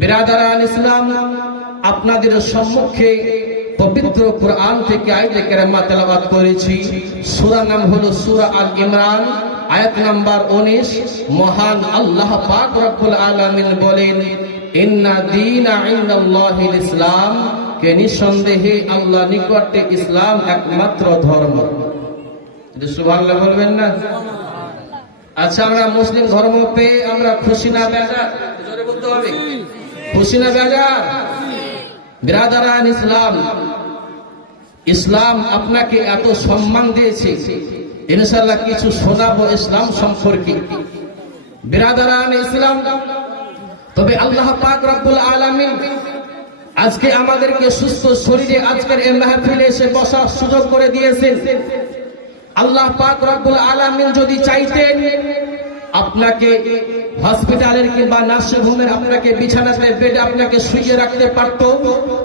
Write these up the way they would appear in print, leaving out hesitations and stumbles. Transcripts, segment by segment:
বিরাদারান ইসলাম, আপনাদের সম্মুখে পবিত্র কুরআন থেকে আয়াত কারিমা তেলাওয়াত করেছি। সূরা নাম হলো সূরা আল ইমরান, আয়াত নাম্বার 19। মহান আল্লাহ পাক রব্বুল আলামিন বলেন, ইন্না দীনা ইনদাল্লাহিল ইসলাম, কে নিঃসন্দেহে আল্লাহ নিকটে ইসলাম একমাত্র ধর্ম। সুবহানাল্লাহ বলবেন না? আচ্ছা, আমরা মুসলিম ধর্ম পেয়ে আমরা খুশি না বেজার? জোরে বলতে হবে, খুশি না বেজার? বিরাদারান ইসলাম, ইসলাম আপনাকে এত সম্মান দিয়েছে, ইনশাআল্লাহ কিছু শোনাবো ইসলাম সম্পর্কে। বিরাদারান ইসলাম, তবে আল্লাহ পাক রব্বুল আলামিন আজকে আমাদেরকে সুস্থ শরীরে আজকের এই মাহফিলে এসে বসার সুযোগ করে দিয়েছেন। আল্লাহ পাক রব্বুল আলামিন যদি চাইতেন আপনাকে হসপিটালের কিংবা নার্সিং হোমের আপনাকে বিছানাতে বেডে আপনাকে শুইয়ে রাখতে পারতো,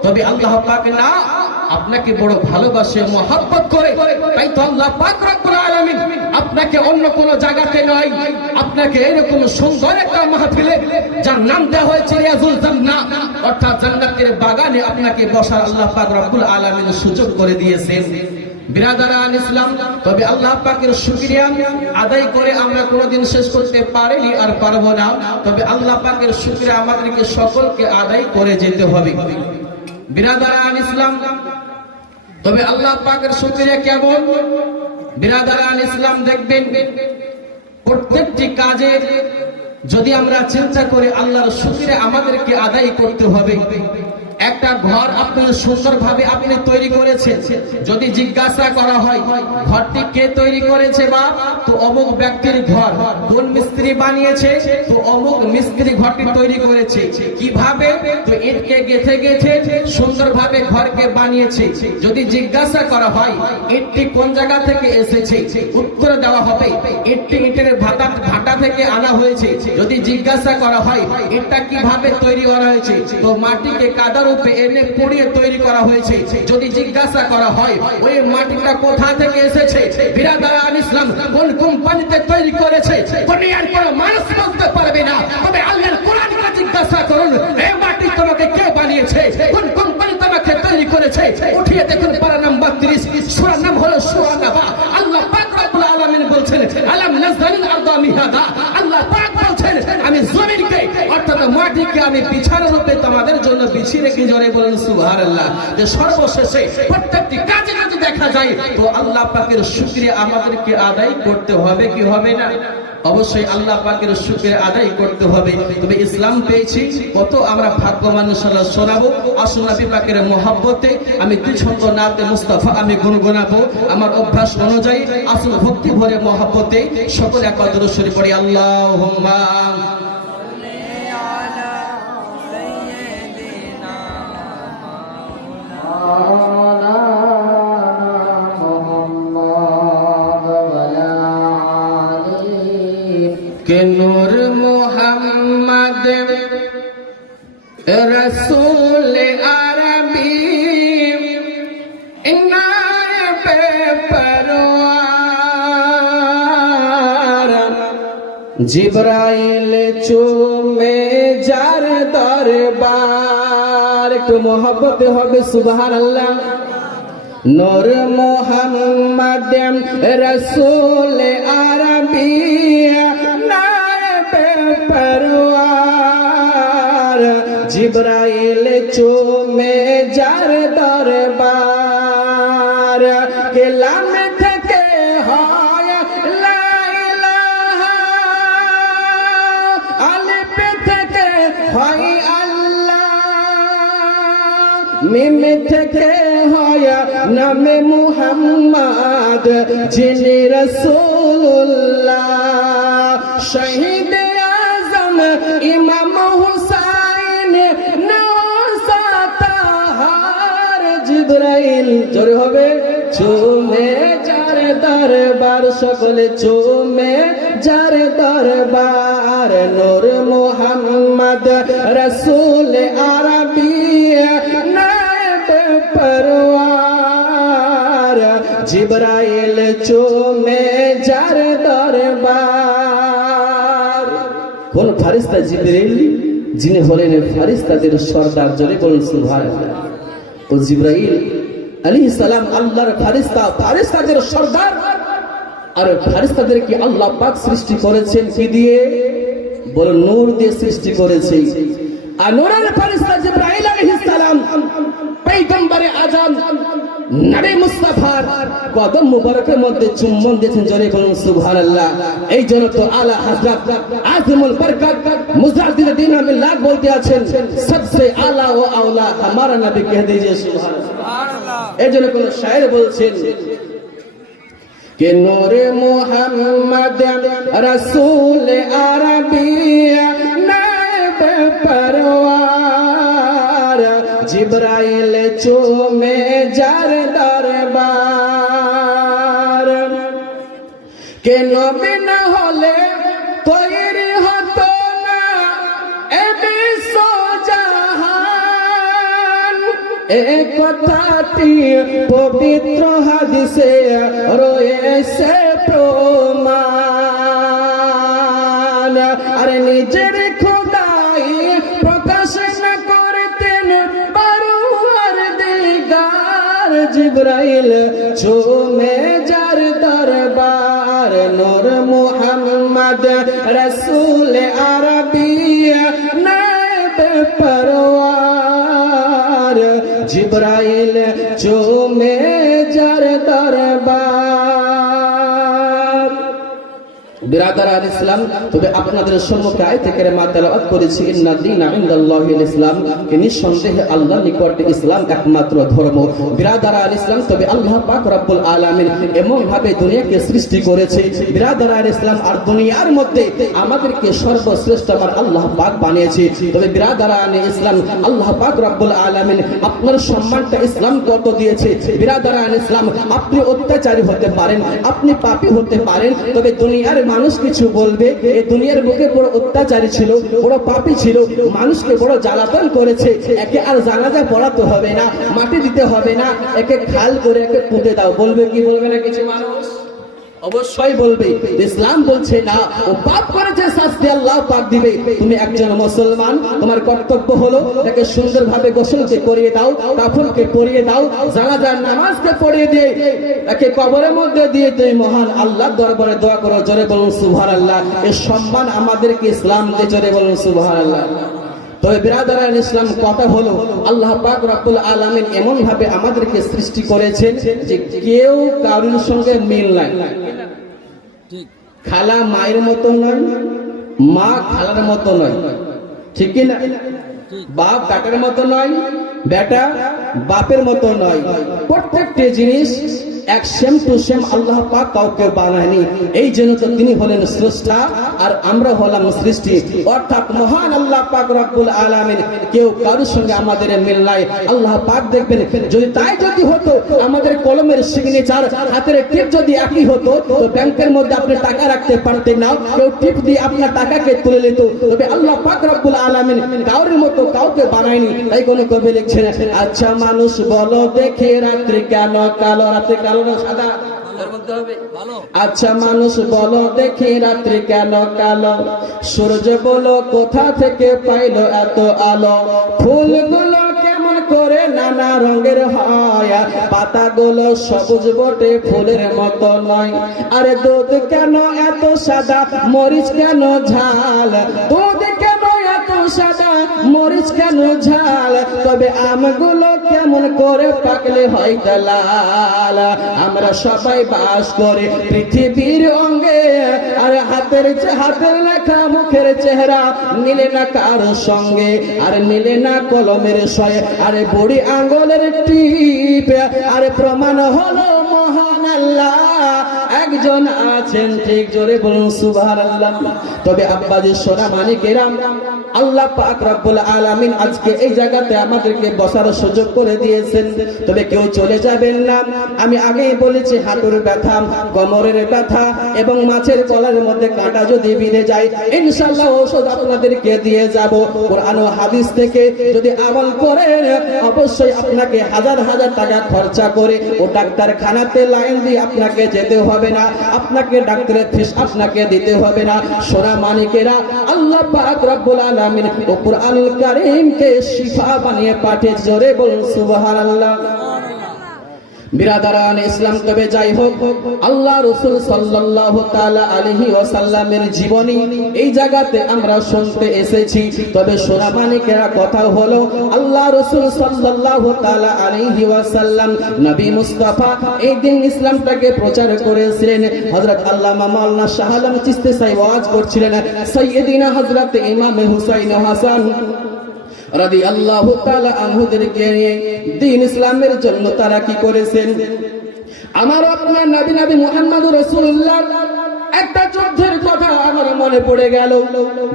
তবে আল্লাহ পাক না, আপনাকে বড় ভালোবাসে, মহব্বত করে। তাই তো আল্লাহ পাক রব্বুল আলামিন আপনাকে অন্য কোন জায়গাতে নয়, আপনাকে এরকম সুন্দর একটা মাহফিলে যার নাম দেওয়া হয়েছে রিয়াজুল জান্নাহ, অর্থাৎ জান্নাতের বাগানে আপনাকে বসার আল্লাহ পাক রব্বুল আলামিন সুযোগ করে দিয়েছেন। বিরাদারান ইসলাম, তবে আল্লাহ পাকের শুকরিয়া আদায় করে আমরা কোনোদিন শেষ করতে পারিনি আর পারবো না। তবে আল্লাহ পাকের শুকরিয়া আমাদেরকে সকলকে আদায় করে যেতে হবে। বিরাদারান ইসলাম, তবে আল্লাহ পাকের শুকরিয়া কেমন? বিরাদারান ইসলাম, দেখবেন প্রত্যেকটি কাজের যদি আমরা চিন্তা করি আল্লাহর শুকরিয়া আমাদেরকে আদায় করতে হবে। একটা ঘর আপনি সুন্দরভাবে আপনি তৈরি করেছেন, যদি জিজ্ঞাসা করা হয় ঘরটি কে তৈরি করেছে, বা তো অমুক ব্যক্তির ঘর, কোন মিস্ত্রি বানিয়েছে, তো অমুক মিস্ত্রি ঘরটি তৈরি করেছে। কিভাবে? তো ইটকে গেঁথে গেঁথে সুন্দরভাবে ঘরকে বানিয়েছে। যদি জিজ্ঞাসা করা হয় ইটটি কোন জায়গা থেকে এসেছে, উত্তর দেওয়া হবে ইটটি ইটের ভাটা থেকে আনা হয়েছে। যদি জিজ্ঞাসা করা হয় ইটটা কিভাবে তৈরি করা হয়েছে, তো মাটিকে কাদার রূপে এনে পড়িয়ে তৈরি করা হয়েছে। যদি জিজ্ঞাসা করা হয় ওই মাটিটা কোথা থেকে এসেছে, বিরাদারান ইসলাম কোন কোম্পানিতে তৈরি করেছে, দুনিয়ার কোনো মানুষ বলতে পারবে না। তবে আল্লাহর কোরআনকে জিজ্ঞাসা করুন, এই মাটি তোমাকে কে বানিয়েছে, কোন কোম্পানি তোমাকে তৈরি করেছে? উঠিয়ে দেখুন পারা নাম্বার 30, সূরার নাম হলো সূরা নাবা। আল্লাহ পাক রব্বুল আলামিন বলছেন, আলাম নাযলিল আরদা মিহাদা, আল্লাহ পাক বলছেন আমি জমিনকে অর্থাৎ মাটিকে আমি বিছানা রূপে তোমাদের জন্য বিছিয়ে রেখে। জোরে বলুন সুবহানাল্লাহ। যে সর্বশেষে প্রত্যেকটি কাজে যদি দেখা যায় তো আল্লাহ পাকের শুকরিয়া আমাদেরকে আদায় করতে হবে কি হবে না? অবশ্যই আল্লাহ পাকের শুকরিয়া আদায় করতে হবে। তবে ইসলাম পেয়েছি, কত আমরা ভাগ্যবান, ইনশাআল্লাহ শোনাবো। আসুন নবী পাকের মহব্বতে আমি দুই ছন্দ নাতে মুস্তাফা আমি গুনগুনাবো আমার অভ্যাস অনুযায়ী। আসুন ভক্তি ভরে মহব্বতে সকলে একবার দরুদ শরীফ পড়ি। আল্লাহুম্মা के नूर मोहम्मद रसूल अरबी इनार पे परवार जिब्राइल चूमे जार दरबार। একটু মোহব্বত হবে সুবহানাল্লাহ। नूर मोहम्मद रसूल अरबी परवार जिब्राइल चूमे जार दरबार। केलाम থেকে হয় লা ইলাহা, আলিফ থেকে হয় আল্লাহ, মিম থেকে হয় নামে মুহাম্মদ যিনি রাসূলুল্লাহ। শহীদ আজম ইমাম হুসাইন নওসাতাহার জিবরাইল জোরে হবে চুমে যার দরবার, সকলে চুমে যার দরবার। নূর মুহাম্মদ রাসূল আরবি নায়েব পরওয়ার জিবরাইল চুমে যার দরবার। কোন ফেরেশতা জিবরাইল যিনি হলেন ফেরেশতাদের সর্দার, জোরে বলুন সুবহানাল্লাহ। তো জিবরাইল আলাইহিস সালাম আল্লাহর ফেরেশতা, ফেরেশতাদের সর্দার। আর ফেরেশতাদেরকে আল্লাহ পাক সৃষ্টি করেছেন কি দিয়ে? বল, নূর দিয়ে সৃষ্টি করেছে। আর নূরের ফেরেশতা জিবরাইল আলাইহিস সালাম পয়গম্বরে আযম নবী মুস্তাফার কদম মুবারকের মধ্যে চুম্বন দিয়েছেন, জোরে বলুন সুবহানাল্লাহ। এই জন্য তো আলা হযরত আযমুল বরকত মুজাদ্দিদ দ্বীন মিল্লাহ বলতে আছেন, সবসে আলা ও আওলা हमारा নবী কহ দিজিয়ে সুবহানাল্লাহ। এই জন্য কোন শায়ের বলছেন कि नूर मोहम्मद रसूल अरबी नायब परवार जिब्राइल चूमे जार दरबार के नबी न होले तैरी हतो ना ए विश्व জাহান। এই কথাটি পবিত্র হাদিসে রয়েছে প্রমাণ। আর নিজের খোদাই প্রকাশ না করতেন পরওয়ারদিগার জিবরাইল চুমে যার দরবার। নূর মুহাম্মদ রাসূল আরবি নায়েব পরওয়ার জিবরাইল চুমে যার দরবার। বিরাদারান ইসলাম, তবে আপনাদের সম্মুখে আয়াতে কারিমা তেলাওয়াত করেছি, ইন্না দীনা ইনদাল্লাহিল ইসলাম, যে নিঃসন্দেহে আল্লাহর নিকটে ইসলাম একমাত্র ধর্ম। বিরাদারান ইসলাম, তবে আল্লাহ পাক রব্বুল আলামিন এমন ভাবে দুনিয়াকে সৃষ্টি করেছে, বিরাদারান ইসলাম, আর দুনিয়ার মধ্যে আমাদেরকে সর্বশ্রেষ্ঠ আমার আল্লাহ পাক বানিয়েছে। তবে বিরাদারান ইসলাম, আল্লাহ পাক রব্বুল আলামিন আপনার সম্মানটা ইসলাম কত দিয়েছে। বিরাদারান ইসলাম, আপনি অত্যাচারী হতে পারেন, আপনি পাপী হতে পারেন, তবে দুনিয়ার মানুষ কিছু বলবে, এই দুনিয়ার বুকে বড় অত্যাচারী ছিল, বড় পাপী ছিল, মানুষকে বড় জ্বালাতন করেছে, একে আর জানাজা পড়াতে হবে না, মাটি দিতে হবে না, একে খাল করে একে পুঁতে দাও। বলবে কি বলবে না কিছু মানুষ? অবশ্যই বলবে। ইসলাম বলছে না, ও পাপ করেছে, শাস্তি আল্লাহ পাক দিবে। তুমি একজন মুসলমান, তোমার কর্তব্য হলো তাকে সুন্দরভাবে গোসলকে করিয়ে দাও, কাফনকে পরিয়ে দাও, জানাজার নামাজকে পড়িয়ে দিয়ে তাকে কবরের মধ্যে দিয়ে তুমি মহান আল্লাহর দরবারে দোয়া করো, জোরে বলুন সুবহানাল্লাহ। এই সম্মান আমাদেরকে ইসলাম দিয়ে, জোরে বলুন সুবহানাল্লাহ। তবে বিরাদারান ইসলাম, কথা হলো আল্লাহ পাক রব্বুল আলামিন এমন ভাবে আমাদেরকে সৃষ্টি করেছেন যে কেউ কারোর সঙ্গে মিল নাই। খালা মায়ের মতো নয়, মা খালার মতো নয়, ঠিক কি না? বাপ বেটার মতো নয়, বেটা বাপের মতো নয়। প্রত্যেকটি জিনিস এক সেম টু সেম আল্লাহ পাক কাউকে বানায়নি। এই জন্য তো তিনি হলেন স্রষ্টা আর আমরা হলাম সৃষ্টি, অর্থাৎ মহান আল্লাহ পাক রব্বুল আলামিন কেউ কারোর সঙ্গে আমাদের মিল নাই। আল্লাহ পাক দেখবেন, যদি তাই যদি হতো, আমাদের কলমের সিগনেচার, হাতের টিপ যদি একই হতো, তো ব্যাংকের মধ্যে আপনি টাকা রাখতে পারতেন না, কেউ টিপ দিয়ে আপনার টাকাকে তুলে নিত। তবে আল্লাহ পাক রব্বুল আলামিন কারোর মতো কাউকে বানায়নি। তাই কোন কবি লিখছেন, আচ্ছা মানুষ বলো দেখে রাত্রি কেন কালো, রাত্রি কালো না সাদা? আচ্ছা মানুষ বলো দেখি রাত্রি কেন কালো, সূর্য বলো কোথা থেকে পাইলো এত আলো, ফুলগুলো কেমন করে নানা রঙের হয়, পাতাগুলো সবুজ বটে ফুলের মতো নয়, আরে দুধ কেন এত সাদা, মরিচ কেন ঝাল, দুধ কেন এত সাদা, মরিচ কেন ঝাল, তবে আমগুলো কেমন করে পাকলে হয় লাল। আমরা সবাই বাস করে পৃথিবীর অঙ্গে, আর হাতের লেখা মুখের চেহারা মিলে না কারো সঙ্গে, আর মিলে না কলমের সয়ে, আরে বুড়ি আঙ্গুলের টিপ, আরে প্রমাণ হলো মহান আল্লাহ একজন আছেন, ঠিক, জোরে বলুন সুবহানাল্লাহ। তবে আব্বাজি সোনা মানিকেরাম, আল্লাহ পাক রব্বুল আলামিন আজকে এই জায়গাতে আমাদেরকে বসার সুযোগ করে দিয়েছেন। তবে কেউ চলে যাবেন না। আমি আগেই বলেছি, হাঁটুর ব্যথা, কোমরের ব্যথা এবং মাছের গলার মধ্যে কাঁটা যদি বিঁধে যায়, ইনশাআল্লাহ ঔষধ আপনাদেরকে দিয়ে যাব। কোরআন ও হাদিস থেকে যদি আমল করেন, অবশ্যই আপনাকে হাজার হাজার টাকা খরচা করে ও ডাক্তারখানাতে লাইন দিয়ে আপনাকে যেতে হবে হবে না, আপনাকে ডাক্তারের ফিস আপনাকে দিতে হবে না। সোনা মানিকেরা, আল্লাহ পাক রব্বুল আলামিন ও কুরআনুল কারীমকে শিফা বানিয়ে পাঠিয়েছে। জোরে বলুন সুবহানাল্লাহ। বিরাদারান ইসলাম, তবে যাই হোক, আল্লাহ রাসূল সাল্লাল্লাহু তাআলা আলাইহি ওয়াসাল্লামের জীবনী এই জায়গাতে আমরা শুনতে এসেছি। তবে সোনা মানিকেরা, কথা হলো আল্লাহ রাসূল সাল্লাল্লাহু তাআলা আলাইহি ওয়াসাল্লাম নবী মুস্তাফা এই দিন ইসলামটাকে প্রচার করেছিলেন। হযরত আল্লামা মাওলানা শাহ আলম চিশতি সাহেব ওয়াজ করছিলেন, সাইয়্যিদিনা হযরত ইমাম হুসাইন হাসান রাদিয়াল্লাহু তাআলা আনহুদেরকে নিয়ে দ্বীন ইসলামের জন্য তারা কি করেছেন। আমার আপনার নবী মুহাম্মদুর রাসূলুল্লাহ একটা যুদ্ধের কথা আমার মনে পড়ে গেল।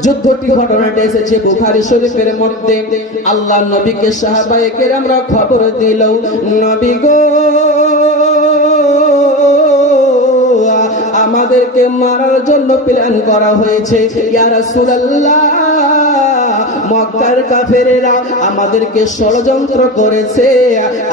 যুদ্ধটি ঘটনাটা এসেছে বুখারী শরীফের মধ্যে। আল্লাহ নবীকে সাহাবায়ে কেরামরা খবর দিল, নবী গো, আমাদেরকে মারার জন্য প্ল্যান করা হয়েছে। ইয়া রাসূলুল্লাহ, মক্কার কাফেরেরা আমাদেরকে ষড়যন্ত্র করেছে,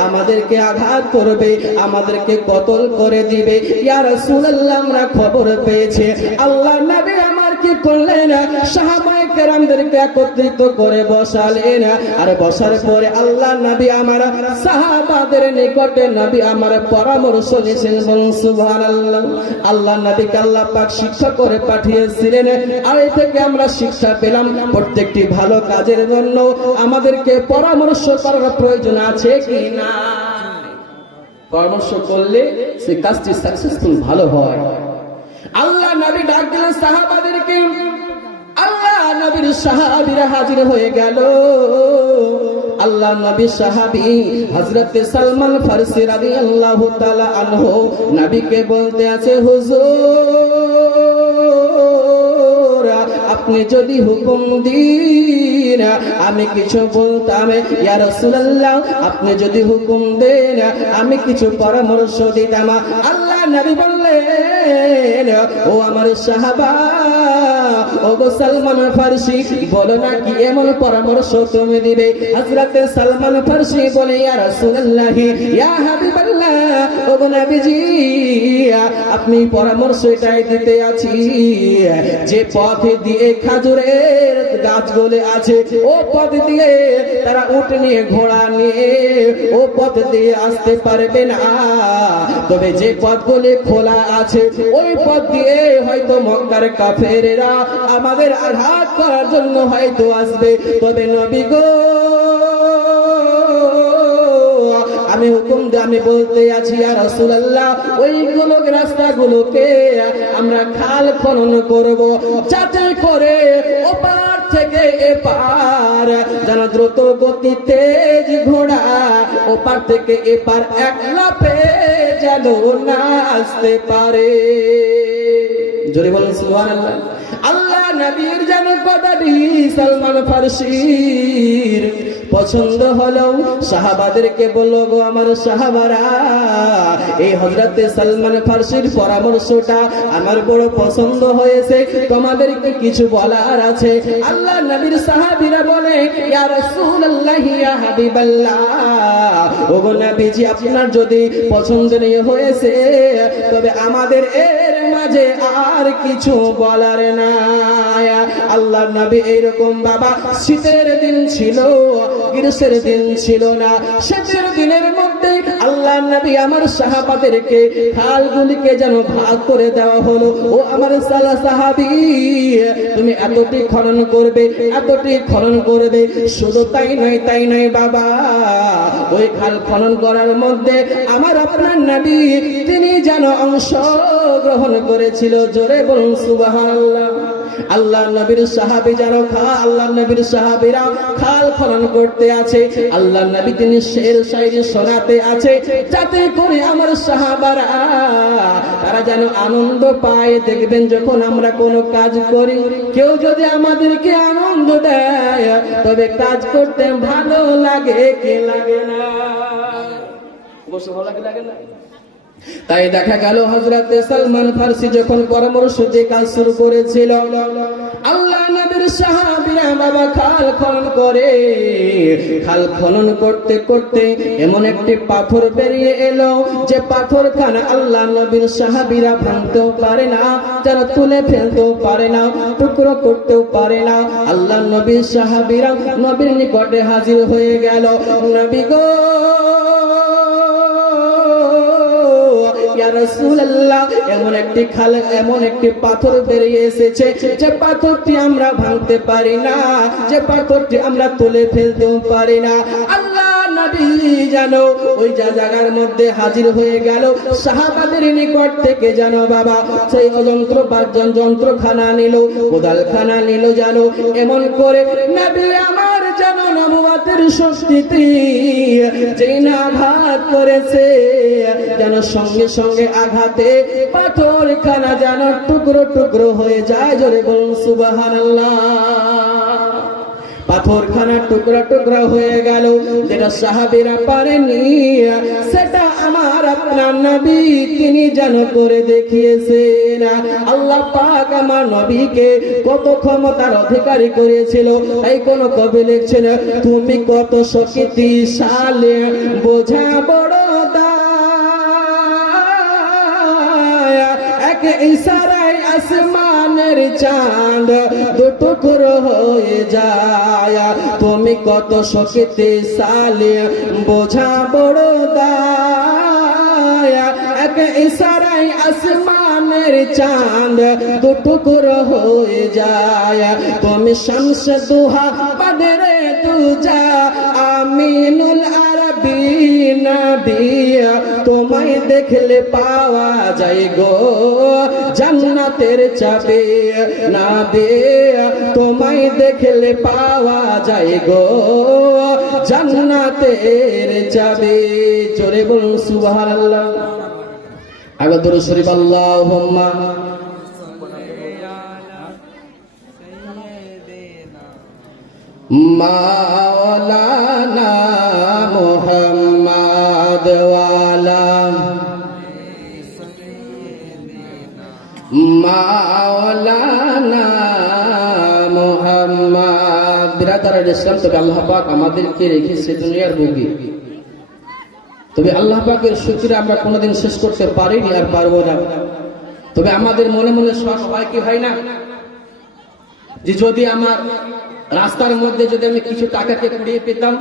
আমাদেরকে আঘাত করবে, আমাদেরকে কতল করে দিবে। ইয়া রাসূলুল্লাহ, আমরা খবর পেয়েছি। আল্লাহ নবী আমার কি করলেন, সাহাবায়ে কেরামদেরকে একত্রিত করে বসালেন। আর বসার পরে আল্লাহ নবী আমার সাহাবাদের নিকটে নবী আমার পরামর্শ নিয়েছেন। বলুন সুবহানাল্লাহ। আল্লাহ নবীকে আল্লাহ পাক শিক্ষা করে পাঠিয়েছিলেন। আর এই থেকে আমরা শিক্ষা পেলাম, প্রত্যেকটি ভালো কাজের জন্য আমাদেরকে পরামর্শ করার প্রয়োজন আছে কি না। পরামর্শ করলে সেই কাজটি সাকসেসফুল ভালো হয়। আল্লাহ নবী ডাক দিলেন সাহাবাদেরকে। আল্লাহ নবীর সাহাবীরা হাজির হয়ে গেল। আল্লাহ নবীর সাহাবী হযরত সালমান ফারসি রাদিয়াল্লাহু তাআলা আনহু নবীকে বলতে আছে, হুজুর, আপনি যদি হুকুম দিন আমি কিছু বলতাম। ইয়া রাসূলুল্লাহ, আপনি যদি হুকুম দেন আমি কিছু পরামর্শ দিতাম। আল্লাহ নবী বললেন, ও আমার সাহাবা, ও গো সালমান ফারসি, বলো না কি এমন পরামর্শ তুমি দিবে। হযরত সালমান ফারসি বলে, ইয়া রাসূলুল্লাহ, ইয়া হাবিবাল্লাহ, ও গো নবীজি, আপনি পরামর্শ এটাই দিতে আছি, যে পথ দিয়ে খেজুরের গাছগুলো আছে ও পথ দিয়ে তারা উট নিয়ে ঘোড়া নিয়ে ও পথ দিয়ে আসতে পারবে না। তবে যে পথগুলি খোলা আছে ওই পথ দিয়ে হয়তো মক্কার কাফেরেরা আমাদের আঘাত করার জন্য হয়তো আসবে। তবে নবী গো, আমি হুকুম দিয়ে আমি বলতে আছি, ইয়া রাসূলুল্লাহ, ওইগুলো রাস্তাগুলোকে আমরা খাল খনন করব, যাতে করে ওপার থেকে এপার যেন দ্রুত গতি তেজ ঘোড়া ওপার থেকে এপার এক লাফে যেন না আসতে পারে। জোরে বলুন সুবহানাল্লাহ। আল্লাহ নবীর যেন কথাটি সালমান ফারসির পছন্দ হলো। সাহাবাদেরকে বলল, গো আমার সাহাবারা, এই হযরতে সালমান ফারসির পরামর্শটা আমার বড় পছন্দ হয়েছে, তোমাদেরকে কিছু বলার আছে। আল্লাহ নবীর সাহাবীরা বলে, ইয়া রাসূলুল্লাহ, ইয়া হাবিবাল্লাহ, ওগো নবীজি, আপনার যদি পছন্দনীয় হয়েছে তবে আমাদের এর মাঝে আর কিছু বলার না। আল্লাহ নবী এইরকম বাবা, শীতের দিন ছিল, গ্রীষ্মের দিন ছিল না। শীতের দিনের মধ্যে আল্লাহ নবী আমার সাহাবাদেরকে খালগুলিকে যেন ভাগ করে দেওয়া হলো। ও আমার সাহাবী, তুমি এতটি খনন করবে, এতটি খনন করবে। শুধু তাই নয় বাবা, ওই খাল খনন করার মধ্যে আমার আপনার নবী তিনি যেন অংশ গ্রহণ করেছিল। জোরে বলুন সুবহানাল্লাহ। আল্লাহ নবীর সাহাবী যেন আল্লাহ নবীর সাহাবীরা খাল খনন করতে আছে। আল্লাহ নবী তিনি শের শায়রি শোনাতে আছে, যাতে করে আমার সাহাবারা তারা যেন আনন্দ পায়। দেখবেন যখন আমরা কোনো কাজ করি, কেউ যদি আমাদেরকে আনন্দ দেয় তবে কাজ করতে ভালো লাগে কি লাগে না? অবশ্য ভালো লাগে না? তাই দেখা গেল হযরত সালমান ফারসি যখন পরামর্শ দিয়ে কাজ শুরু করেছিল, আল্লাহ নবীর সাহাবীরা বাবা খাল খনন করে, খাল খনন করতে করতে এমন একটি পাথর বেরিয়ে এলো যে পাথরখানা আল্লাহ নবীর সাহাবীরা ভাঙতেও পারে না, যারা তুলে ফেলতেও পারে না, টুকরো করতেও পারে না। আল্লাহ নবীর সাহাবীরা নবীর নিকটে হাজির হয়ে গেল। নবী গো ইয়া রাসূলুল্লাহ, এমন একটি খাল, এমন একটি পাথর বেরিয়ে এসেছে যে পাথরটি আমরা ভাঙতে পারি না, যে পাথরটি আমরা তুলে ফেলতেও পারি না। আল্লাহ নবী জানো ওই জায়গার মধ্যে হাজির হয়ে গেল। সাহাবাদের নিকট থেকে জানো বাবা সেই যন্ত্র বাজন যন্ত্রখানা নিল, কোদালখানা নিল, জানো এমন করে নবী আমার জানো নবুয়তের শক্তিতে যেই না আঘাত করেছে, যেন সঙ্গে সঙ্গে আঘাতে পাথরখানা যেন টুকরো টুকরো হয়ে যায়। জোরে বলুন সুবহানাল্লাহ। পাথরখানা টুকরা টুকরা হয়ে গেল, যেটা সাহাবীরা পারেনি সেটা আমার আপনার নবী তিনি যেন করে দেখিয়েছেন। আল্লাহ পাক আমার নবীকে কত ক্ষমতার অধিকারী করেছিল। এই কোন কবি লিখছেন, তুমি কত শক্তিশালী বোঝা বড় দায়া, এক ইশারায় আসমানের চাঁদ দুটুকরো হয়ে যায়। তুমি কত শক্তিশালী বোঝা বড় দায়া, এক ইশারায় আসমানের চাঁদ দুটুকরো হয়ে যায়। তুমি শামস দুহা বদরে দুজা আমিনুল আরবি নবী, তোমায় দেখলে পাওয়া যায় গো জান্নাতের চাবি নবী, তোমায় দেখলে পাওয়া যায় গো জান্নাতের চাবি। জোরে বলুন সুবহানাল্লাহ। আগে দরুদ শরীফ আল্লাহুম্মা মাওলানা মুহাম্মদ ওয়ালা মাওলানা মুহাম্মদ। বিরাদার ইসলাম, তবে আল্লাহ পাক আমাদেরকে রেখেছে দুনিয়ার বুকে, তবে আল্লাহ পাকের শুকরিয়া আমরা কোনোদিন শেষ করতে পারিনি আর পারবো না। তবে আমাদের মনে মনে শখ হয় কি হয় না, যে যদি আমার রাস্তার মধ্যে যদি আমি কিছু টাকাকে কুড়িয়ে পেতাম,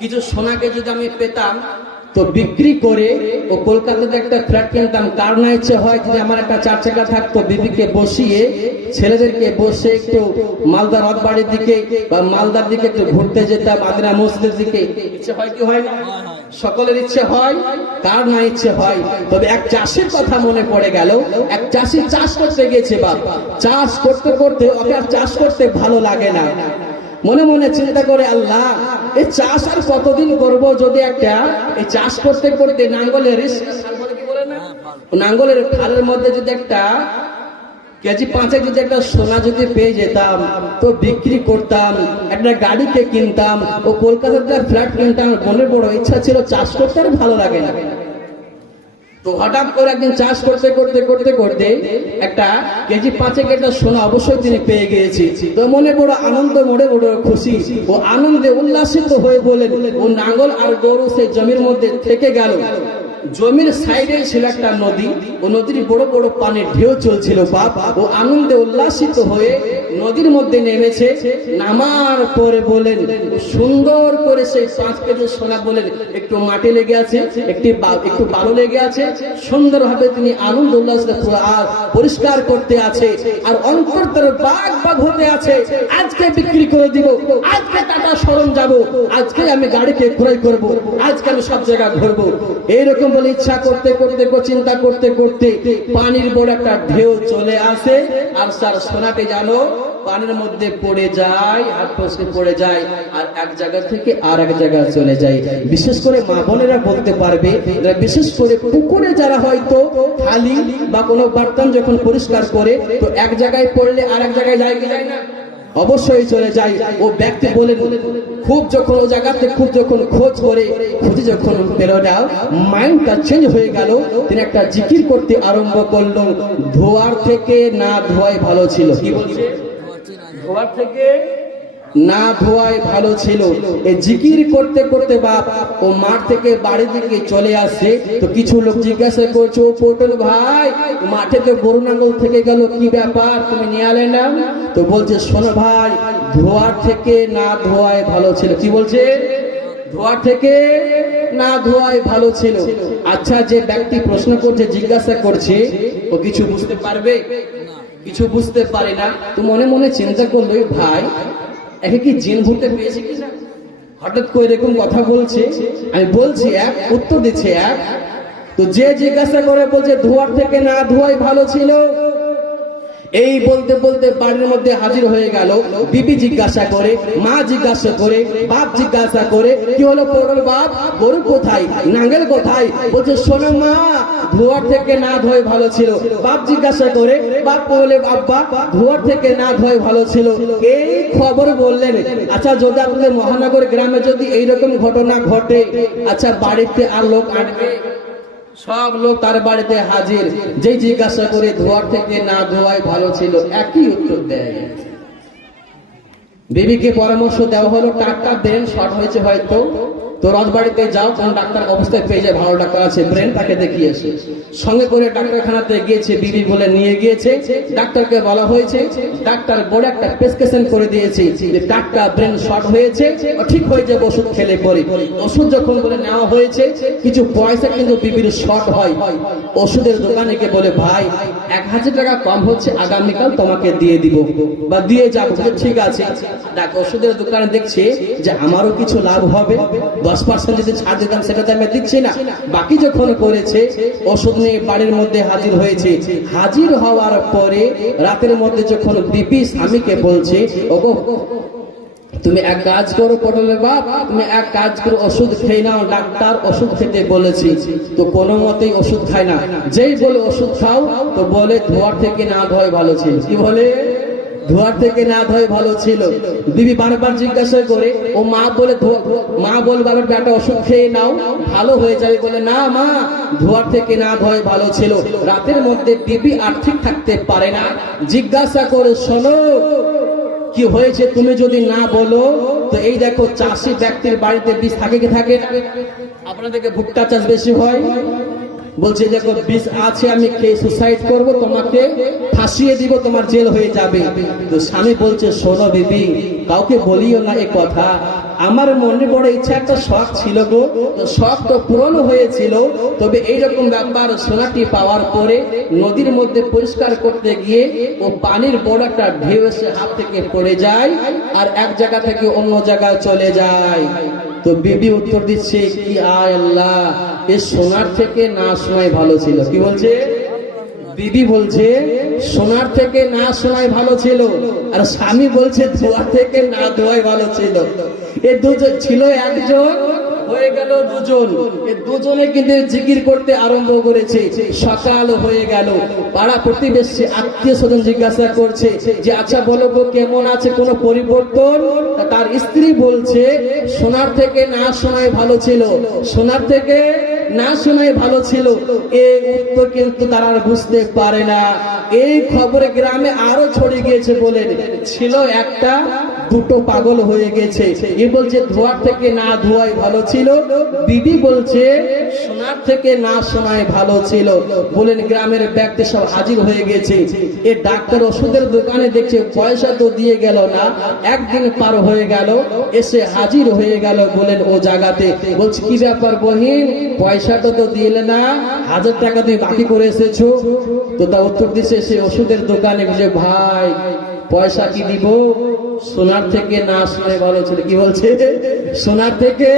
কিছু সোনাকে যদি আমি পেতাম, তো বিক্রি করে ও কলকাতাতে একটা ফ্ল্যাট কিনতাম। কার না ইচ্ছে হয় যদি আমার একটা 4 চাকা থাকতো, বিবিকে বসিয়ে ছেলেদেরকে বসে একটু মালদা রথবাড়ির দিকে বা মালদার দিকে একটু ঘুরতে যেতাম, আদিনা মসজিদের দিকে। ইচ্ছে হয় কি হয় না? সকলের ইচ্ছে হয়, কার না ইচ্ছে হয়। তবে এক চাষির কথা মনে পড়ে গেল। এক চাষি চাষ করতে গেছে, বাপ চাষ করতে করতে ওকে আর চাষ করতে ভালো লাগে না। মনে মনে চিন্তা করে, আল্লাহ এই চাষ আর কতদিন করব, যদি একটা এই চাষ করতে করতে নাঙ্গলের নাঙ্গলের খালের মধ্যে যদি একটা কেজি 5 যদি একটা সোনা যদি পেয়ে যেতাম তো বিক্রি করতাম, একটা গাড়িকে কিনতাম, ও কলকাতাতে ফ্ল্যাট কিনতাম। মনের বড় ইচ্ছা ছিল, চাষ করতে আর ভালো লাগে না। তো হঠাৎ করে একদিন চাষ করতে করতে করতে করতে একটা কেজি 5 একটা সোনা অবশ্যই তিনি পেয়ে গিয়েছি। তো মনে বড় আনন্দ, মনে বড় খুশি, ও আনন্দে উল্লাসিত হয়ে বলেন, ও নাঙ্গল আর গরু সেই জমির মধ্যে থেকে গেল। জমির সাইডে ছিল একটা নদী, ও নদীর বড় বড় পানির ঢেউ চলছিল। বাপ ও আনন্দে উল্লাসিত হয়ে নদীর মধ্যে নেমেছে। নামার পরে বলেন, সুন্দর করে সেই 5 কেজি সোনা বলেন একটু মাটি লেগে আছে, একটু বালু লেগে আছে, সুন্দরভাবে তিনি আনন্দ উল্লাস আর পরিষ্কার করতে আছে। আর অন্তর তার বাগ বাগ হতে আছে, আজকে বিক্রি করে দিব, আজকে টাটা শরণ যাব, আজকে আমি গাড়িকে ক্রয় করব, আজকে আমি সব জায়গা ঘুরবো। এইরকম বলে ইচ্ছা করতে করতে চিন্তা করতে করতে পানির বড় একটা ঢেউ চলে আসে, আর তার সোনাটি জানো পানির মধ্যে পড়ে যায়, হাত ফসকে পড়ে যায়, আর এক জায়গা থেকে আর এক জায়গায় চলে যায়। বিশেষ করে মা বোনেরা বলতে পারবে, বিশেষ করে পুকুরে যারা হয়তো থালি বা কোনো বর্তন যখন পরিষ্কার করে, তো এক জায়গায় পড়লে আর এক জায়গায় যায় কি যায় না? অবশ্যই চলে যায়। ও ব্যক্তি বলেন, খুব যখন ও জায়গাতে খুব যখন খোঁজ করে খুঁজে যখন পেল না, মাইন্ডটা চেঞ্জ হয়ে গেল। তিনি একটা জিকির করতে আরম্ভ করলো, ধোয়ার থেকে না ধোয়াই ভালো ছিল। কি বলছে? ধোয়ার থেকে না ধোয়াই ভালো ছিল। এই জিকির করতে করতে বাপ ও মাঠ থেকে বাড়ি দিকে চলে আসছে। তো কিছু লোক জিজ্ঞাসা করছে, ও পটল ভাই, মাঠে তো গরু নাঙ্গল থেকে গেল, কি ব্যাপার, তুমি নিয়ে আলে না? তো বলছে, শোনো ভাই, ধোয়ার থেকে না ধোয়াই ভালো ছিল। কি বলছে? ধোয়ার থেকে না ধোয়াই ভালো ছিল। আচ্ছা, যে ব্যক্তি প্রশ্ন করছে, জিজ্ঞাসা করছে, ও কিছু বুঝতে পারবে? কিছু বুঝতে পারে না। তো মনে মনে চিন্তা করলো, ভাই একে কি জিন ভূতে পেয়েছে কিনা, হঠাৎ করে এরকম কথা বলছে। আমি বলছি এক, উত্তর দিচ্ছে এক। তো যে জিজ্ঞাসা করে বলছে ধোয়ার থেকে না ধোয়াই ভালো ছিল। এই বলতে বলতে বাড়ির মধ্যে হাজির হয়ে গেল। বিবি জিজ্ঞাসা করে, মা জিজ্ঞাসা করে, বাপ জিজ্ঞাসা করে, কি হলো পটল বাপ, গরু কোথায়, নাঙ্গেল কোথায়? বলছে, শোনো মা, ধোয়ার থেকে না ধোয় ভালো ছিল। বাপ জিজ্ঞাসা করে, বাপ বলে, আব্বা ধোয়ার থেকে না ধোয় ভালো ছিল। এই খবর বললেন। আচ্ছা, যদি আপনাদের মহানগর গ্রামে যদি এইরকম ঘটনা ঘটে, আচ্ছা বাড়িতে আর লোক আনবে? সব লোক তার বাড়িতে হাজির। যে জিজ্ঞাসা করে ধোয়ার থেকে না ধোয়াই ভালো ছিল, একই উত্তর দেয়। বিবিকে পরামর্শ দেওয়া হলো, টাকা ব্রেন শর্ট হয়েছে হয়তো, তো রাজবাড়িতে যাও, কোন ডাক্তার অবস্থায় পেয়ে যায়, ভালো ডাক্তার আছে, ব্রেন, তাকে দেখিয়ে এসে। সঙ্গে করে ডাক্তারখানাতে গিয়েছে, বিবি বলে নিয়ে গিয়েছে। ডাক্তারকে বলা হয়েছে, ডাক্তার বড় একটা প্রেসক্রিপশন করে দিয়েছে যে টাকা ব্রেন শর্ট হয়েছে, ঠিক হয়ে যাবে ওষুধ খেলে পরে। ওষুধ যখন বলে নেওয়া হয়েছে, কিছু পয়সা কিন্তু বিবির শর্ট হয়। ওষুধের দোকানে গিয়ে বলে, ভাই 1000 টাকা কম হচ্ছে, আগামীকাল তোমাকে দিয়ে দিব বা দিয়ে যাবো। ঠিক আছে। দেখ, ওষুধের দোকানে দেখছে যে আমারও কিছু লাভ হবে, 10% যদি ছাড় দিতাম, সেটা তো আমি দিচ্ছি না। বাকি যখন করেছে, ওষুধ নিয়ে বাড়ির মধ্যে হাজির হয়েছে। হাজির হওয়ার পরে রাতের মধ্যে যখন বিবি স্বামীকে বলছে, ওগো তুমি এক কাজ করো পটলের বাপ, তুমি এক কাজ করো, ওষুধ খেয়ে নাও, ডাক্তার ওষুধ খেতে বলেছি। তো কোনো মতেই ওষুধ খায় না। যেই বলে ওষুধ খাও, তো বলে ধোয়ার থেকে না ধোয় ভালো ছিল। কি বলে? ধোয়ার থেকে না ধোয় ভালো ছিল। বিবি বারবার জিজ্ঞাসা করে, ও মা বলে, মা বলে বাবার বেটা ওষুধ খেয়ে নাও, ভালো হয়ে যাবে। বলে, না মা, ধোয়ার থেকে না ধোয় ভালো ছিল। রাতের মধ্যে বিবি আর ঠিক থাকতে পারে না, জিজ্ঞাসা করে, শোনো কি হয়েছে, তুমি যদি না বলো তো এই দেখো, চাষি ব্যক্তির বাড়িতে বীজ থাকে কি থাকে না? আপনাদেরকে ভুট্টা চাষ বেশি হয়। বলছে, দেখো বিষ আছে, আমি খেয়ে সুসাইড করব, তোমাকে ফাঁসিয়ে দিব, তোমার জেল হয়ে যাবে। তো স্বামী বলছে, শোনো বিবি, কাউকে বলিও না এ কথা। আমার মনে বড় ইচ্ছা, একটা শখ ছিল গো, তো শখ তো পূরণ হয়েছিল। তবে এইরকম ব্যাপার, সোনাটি পাওয়ার পরে নদীর মধ্যে পরিষ্কার করতে গিয়ে ও পানির বড় একটা ঢেউ এসে হাত থেকে পড়ে যায়, আর এক জায়গা থেকে অন্য জায়গায় চলে যায়। তো বিবি উত্তর দিচ্ছে, কি আয় আল্লাহ, এ সোনার থেকে না শোনাই ভালো ছিল। কি বলছে? বিবি বলছে, সোনার থেকে না শোনাই ভালো ছিল, আর স্বামী বলছে ধোয়া থেকে না ধোয়াই ভালো ছিল। এ দুজন ছিল, একজন হয়ে গেল দুজন। এ দুজনে কিন্তু জিকির করতে আরম্ভ করেছে। সকাল হয়ে গেল, পাড়া প্রতিবেশী আত্মীয় স্বজন জিজ্ঞাসা করছে যে, আচ্ছা বলো গো, কেমন আছে, কোনো পরিবর্তন? তার স্ত্রী বলছে, সোনার থেকে না শোনাই ভালো ছিল, সোনার থেকে না শোনাই ভালো ছিল। এই উত্তর কিন্তু তারা আর বুঝতে পারে না। এই খবরে গ্রামে আরো ছড়িয়ে গিয়েছে। বলে ছিল একটা, দুটো পাগল হয়ে গেছে। এ বলছে ধোয়ার থেকে না ধোয়াই ভালো ছিল, বিবি বলছে সোনার থেকে না শোনাই ভালো ছিল। বলেন গ্রামের ব্যক্তি সব হাজির হয়ে গেছে। এ ডাক্তার ওষুধের দোকানে দেখছে পয়সা তো দিয়ে গেল না, একদিন পার হয়ে গেল, এসে হাজির হয়ে গেল। বলেন ও জায়গাতে, বলছে কি ব্যাপার বহিন, পয়সাটা তো দিলে না, 1000 টাকা তুমি বাকি করে এসেছো? তো তা উত্তর দিছে সে ওষুধের দোকানে, যে ভাই পয়সা কি দিব, সোনার থেকে না শোনাই ভালো ছিল। কি বলছে? সোনার থেকে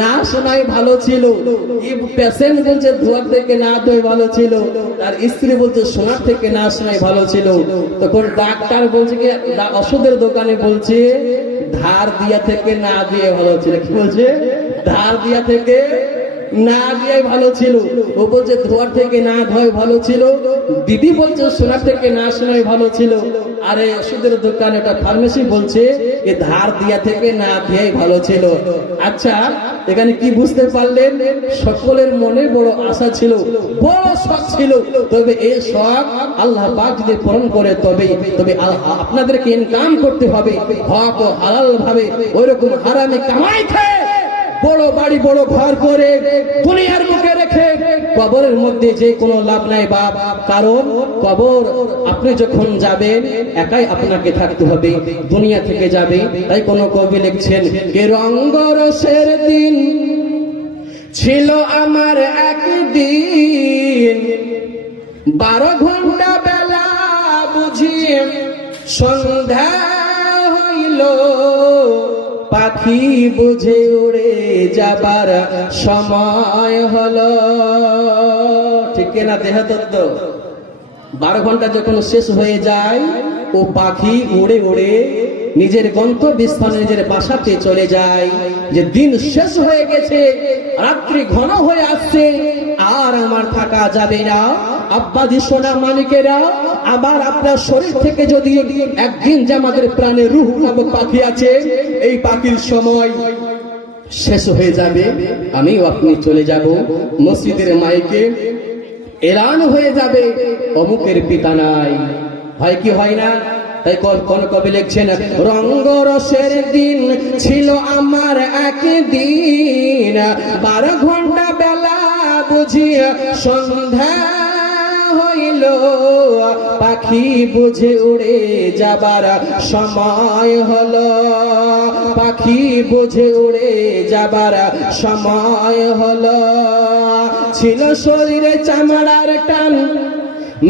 না শোনাই ভালো ছিল। পেশেন্ট বলছে ধোয়ার থেকে না ধোয় ভালো ছিল, তার স্ত্রী বলছে সোনার থেকে না শোনাই ভালো ছিল। তখন ডাক্তার বলছে কি, ওষুধের দোকানে বলছে ধার দিয়া থেকে না দিয়ে ভালো ছিল। কি বলছে? ধার দিয়া থেকে না দিয়ে ভালো ছিল। ও বলছে ধোয়ার থেকে না ধোয় ভালো ছিল, দিদি বলছে সোনার থেকে না শোনাই ভালো ছিল। আরে ওষুধের দোকান এটা ফার্মেসি বলছে এ ধার দিয়া থেকে না দিয়াই ভালো ছিল। আচ্ছা, এখানে কি বুঝতে পারলেন? সকলের মনে বড় আশা ছিল, বড় শখ ছিল, তবে এই শখ আল্লাহ পাক যদি পূরণ করে তবে আপনাদেরকে ইনকাম করতে হবে হক ও হালাল ভাবে। ওইরকম হারামি কামাই খেয়ে বড় বাড়ি বড় ঘর করে দুনিয়ার মুখে রেখে কবরের মধ্যে যে কোনো লাভ নাই বাপ। কারণ কবর আপনি যখন যাবেন একাই আপনাকে থাকতে হবে, দুনিয়া থেকে যাবে। তাই কোন কবি লিখছেন, কে রঙ্গরসের দিন ছিল আমার একদিন, 12 ঘন্টা বেলা বুঝিয়ে সন্ধ্যা হইল, পাখি বুঝে উড়ে যাবার সময় হলো। ঠিক না? দেহা তত্ত্ব 12 ঘন্টা যখন শেষ হয়ে যায় ও পাখি উড়ে উড়ে নিজের গন্তব্যস্থানে নিজের বাসাতে চলে যায়, যে দিন শেষ হয়ে গেছে, রাত্রি ঘন হয়ে আসছে, আর আমার থাকা যাবে না। আব্বাদি সোনা মালিকেরা, আবার আপনার শরীর থেকে যদি একদিন যে আমাদের প্রাণে রূহ নামক পাখি আছে, এই পাখির সময় শেষ হয়ে যাবে, আমিও আপনি চলে যাব। মসজিদের মাইকে এলান হয়ে যাবে, অমুকের পিতা নাই। হয় কি হয় না? তাই কোন কবি লিখছেন, রঙ্গরসের দিন ছিল আমার একদিন, 12 ঘন্টা বেলা বুঝিয়ে সন্ধ্যা হইল, পাখি বুঝে উড়ে যাবার সময় হলো, পাখি বুঝে উড়ে যাবার সময় হলো। ছিল শরীরে চামড়ার টান,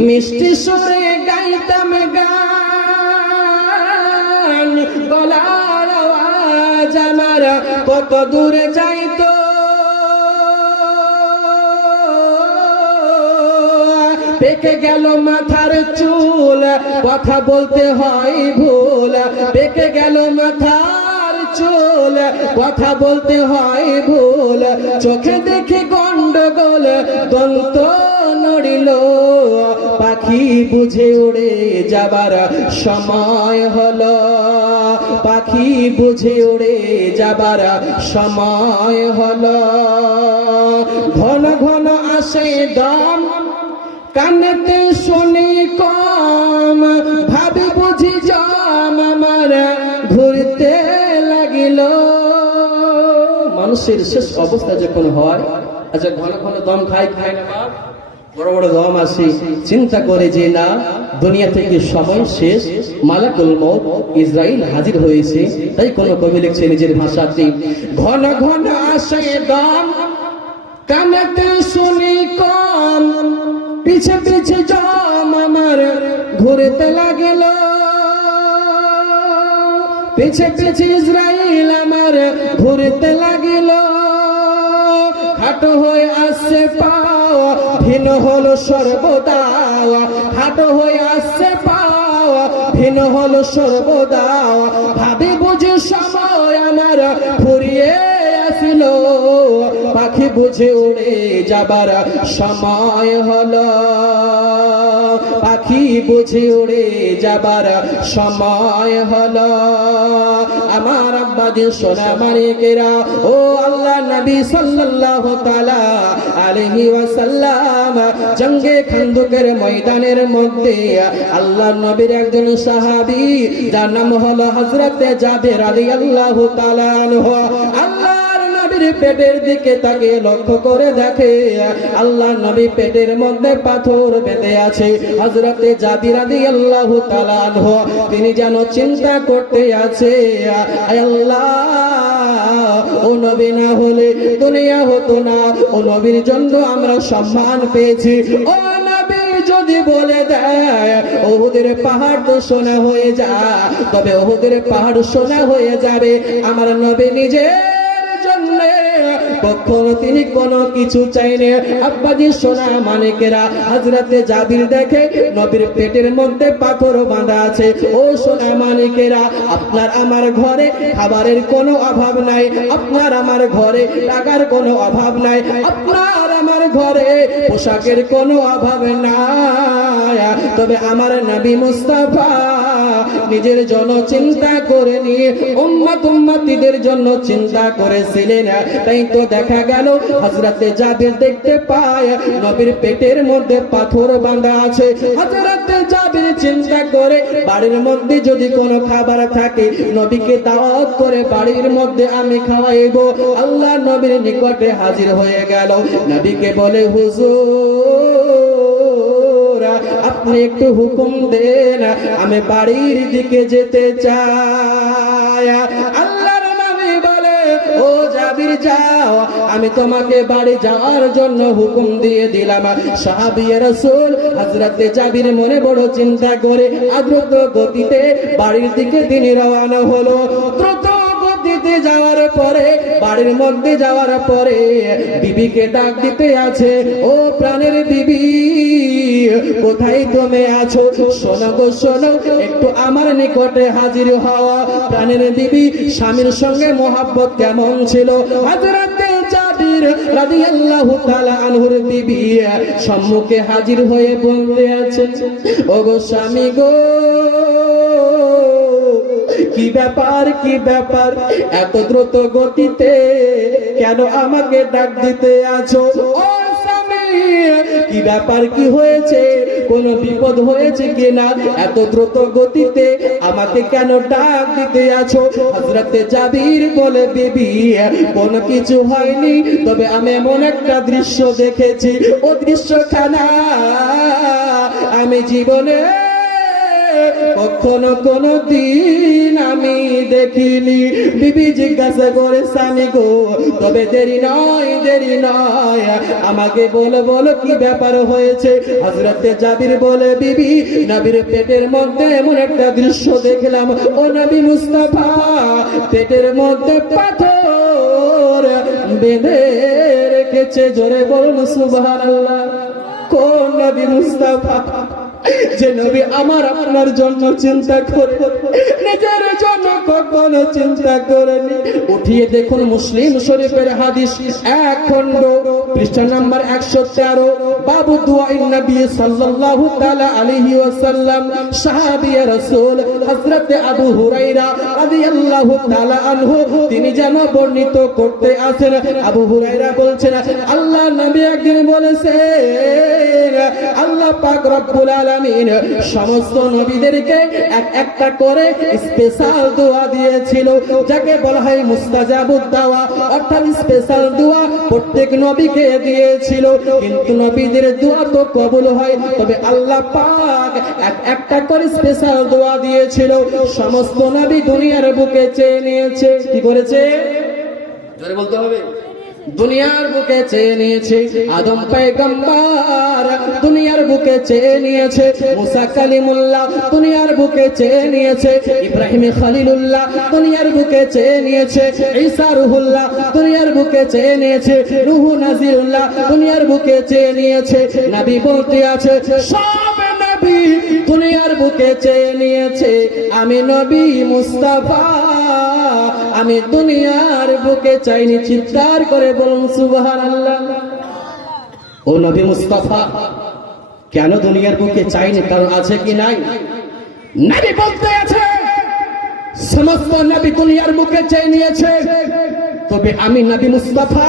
মিষ্টি সুরে গাইতাম গান, গলার আওয়াজ আমার কত দূরে যাইতো, পেকে গেল মাথার চুল, কথা বলতে হয় ভুল, পেকে গেল মাথার চুল, কথা বলতে হয় ভুল, চোখে দেখে গন্ডগোল, দন্ত নড়িল, পাখি বুঝে উড়ে যাবার সময় হলো, পাখি বুঝে উড়ে যাবার সময় হলো। ঘন ঘন আসে দম, কানেতে শুনি কম, ভাবি বুঝি জম আমার ঘুরতে লাগিল। মানুষের শেষ অবস্থা যখন হয়, আচ্ছা ঘন ঘন দম খায় না বাপ, বড় বড় দম আসে, চিন্তা করে যে না দুনিয়া থেকে সময় শেষ, মালাকুল মউত ইসরাইল হাজির হয়েছে। তাই কোন কবি লিখছে নিজের ভাষাতে, ঘন ঘন আসে দম, কানেতে শুনি কম, পিছে পিছে জম আমার ঘুরতে লাগিল, পিছে পিছে ইসরাইল আমার ঘুরতে লাগিল, খাটো হয়ে আসছে পাও, ভিন্ন হলো সর্বদা, খাটো হয়ে আসছে পাও, ভিন্ন হলো সর্বদা, ভাবি বুঝে সময় আমার ফুরিয়ে আসিল, পাখি বুঝে উড়ে যাবার সময় হলো, পাখি বুঝে উড়ে যাবার সময় হলো। আমার আব্বাজি সোনা মানিকেরা, ও আল্লাহ নবী সাল্লাল্লাহু তাআলা আলাইহি ওয়াসাল্লাম জঙ্গে খান্দকের ময়দানের মধ্যে আল্লাহ নবীর একজন সাহাবী, যার নাম হলো হযরত জাবের রাদিয়াল্লাহু তাআলা আনহু, আল্লাহর নবীর পেটের দিকে তাকে লক্ষ্য করে দেখে, আল্লাহ নবী পেটের মধ্যে পাথর বেঁধে আছে। হযরত জাবের রাদিয়াল্লাহু তাআলা আনহু তিনি যেন চিন্তা করতে আছে, আয় আল্লাহ, ও নবী না হলে দুনিয়া হতো না, ও নবীর জন্য আমরা সম্মান পেয়েছি, ও নবী যদি বলে দেয় উহুদের পাহাড় তো সোনা হয়ে যায়, তবে উহুদের পাহাড় সোনা হয়ে যাবে। আমার নবী নিজের জন্য কখনো তিনি কোনো কিছু চাইনি। আব্বাজি সোনা মানিকেরা, হযরতে জাবির দেখে নবীর পেটের মধ্যে পাথর বাঁধা আছে। ও সোনা মানিকেরা, আপনার আমার ঘরে খাবারের কোনো অভাব নাই, আপনার আমার ঘরে টাকার কোনো অভাব নাই, আপনার আমার ঘরে পোশাকের কোনো অভাব নাই, তবে আমার নবী মুস্তাফা নিজের জন্য চিন্তা করেনি, উম্মতিদের জন্য চিন্তা করেছিলেন। তাই তো দেখা গেল হযরতে জাবির দেখতে পায় নবীর পেটের মধ্যে পাথর বাঁধা আছে। হযরতে জাবির চিন্তা করে বাড়ির মধ্যে যদি কোনো খাবার থাকে নবীকে দাওয়াত করে বাড়ির মধ্যে আমি খাওয়াইব। আল্লাহ নবীর নিকটে হাজির হয়ে গেল। নবীকে বলে, হুজুর আপনি একটু হুকুম দেন, আমি বাড়ির দিকে যেতে চাই। আল্লাহর নবী বলে, ও জাবির যাও, আমি তোমাকে বাড়ি যাওয়ার জন্য হুকুম দিয়ে দিলাম। সাহাবী রাসূল হযরতে জাবির মনে বড় চিন্তা করে দ্রুত গতিতে বাড়ির দিকে তিনি রওনা হলো। দ্রুত গতিতে যাওয়ার পরে বাড়ির মধ্যে যাওয়ার পরে বিবিকে ডাক দিতে আছে, ও প্রাণের বিবি কোথায় তুমি আছো? শোনো গো শোনো, একটু আমার নিকটে হাজির হওয়া। প্রাণের বিবি স্বামীর সঙ্গে মহব্বত কেমন ছিল? হযরতে জাবির রাদিয়াল্লাহু তাআলা আনহুর বিবি সম্মুখে হাজির হয়ে বলতে আছে, ও গো স্বামী গো, কি ব্যাপার কি ব্যাপার, এত দ্রুত গতিতে কেন আমাকে ডাক দিতে আছো? ও স্বামী, কি ব্যাপার, কি হয়েছে? কোন বিপদ হয়েছে কিনা এত দ্রুত গতিতে আমাকে কেন ডাক দিতে আছো? হযরতে জাবির বলে, বিবি কোন কিছু হয়নি, তবে আমি এমন একটা দৃশ্য দেখেছি, ও দৃশ্যখানা আমি জীবনে কখনো কোনো দিন আমি দেখিনি। বিবি জিজ্ঞাসা করে, স্বামী গো, তবে দেরি নয় দেরি নয়, আমাকে বলো বলো কি ব্যাপার হয়েছে? হযরতে জাবির বলে, বিবি নবীর পেটের মধ্যে এমন একটা দৃশ্য দেখলাম, ও নবী মুস্তাফা পেটের মধ্যে পাথর বেঁধে রেখেছে। জোরে বলুন সুবহানাল্লাহ। কোন নবী মুস্তাফা? যে নবী আমার আপনার জন্য চিন্তা করে, নিজের জন্য কখনো চিন্তা করেনি। উঠিয়ে দেখুন মুসলিম শরীফের হাদিস 1 খণ্ড পৃষ্ঠা নাম্বার 113, বাবু দুআইন নবী সাল্লাল্লাহু তাআলা আলাইহি ওয়াসাল্লাম। সাহাবী রাসূল হযরতে আবু হুরায়রা রাদিয়াল্লাহু তাআলা আনহু তিনি যেন বর্ণিত করতে আছেন। আবু হুরায়রা বলছেন, আল্লাহ নবী একদিন বলেছেন, আল্লাহ পাক রব্বুল আলামিন সমস্ত নবীদেরকে একটা করে স্পেশাল দোয়া দিয়েছিল, যাকে বলা হয় মুস্তাজাবুদ দাওয়া, অর্থাৎ স্পেশাল দোয়া প্রত্যেক নবীকে দিয়েছিল। কিন্তু নবীদের দোয়া তো কবুল হয়, তবে আল্লাহ পাক একটা করে স্পেশাল দোয়া দিয়েছিল। সমস্ত নবী দুনিয়ার বুকে চেয়ে নিয়েছে। কি করেছে? জোরে বলতে হবে। দুনিয়ার বুকে চেয়ে নিয়েছে। আদম পয়গম্বর দুনিয়ার বুকে চেয়ে নিয়েছে। মুসা কালিমুল্লাহ দুনিয়ার বুকে চেয়ে নিয়েছে। ইব্রাহিম খলিলুল্লাহ দুনিয়ার বুকে চেয়ে নিয়েছে। ঈসা রুহুল্লাহ দুনিয়ার বুকে চেয়ে নিয়েছে। রূহ নাজিরুল্লাহ দুনিয়ার বুকে চেয়ে নিয়েছে। নবী বলতে আছে, সব নবী দুনিয়ার বুকে চেয়ে নিয়েছে, আমি নবী মুস্তাফা আমি দুনিয়ার বুকে চাইনি। চিৎকার করে বলুন সুবহানাল্লাহ। ও নবী মুস্তাফা কেন দুনিয়ার বুকে চাইনি? কারণ আছে কি নাই? নবী বলতে আছে, সমস্ত নবী দুনিয়ার বুকে চেয়ে নিয়েছে, তবে আমি নবী মুস্তাফা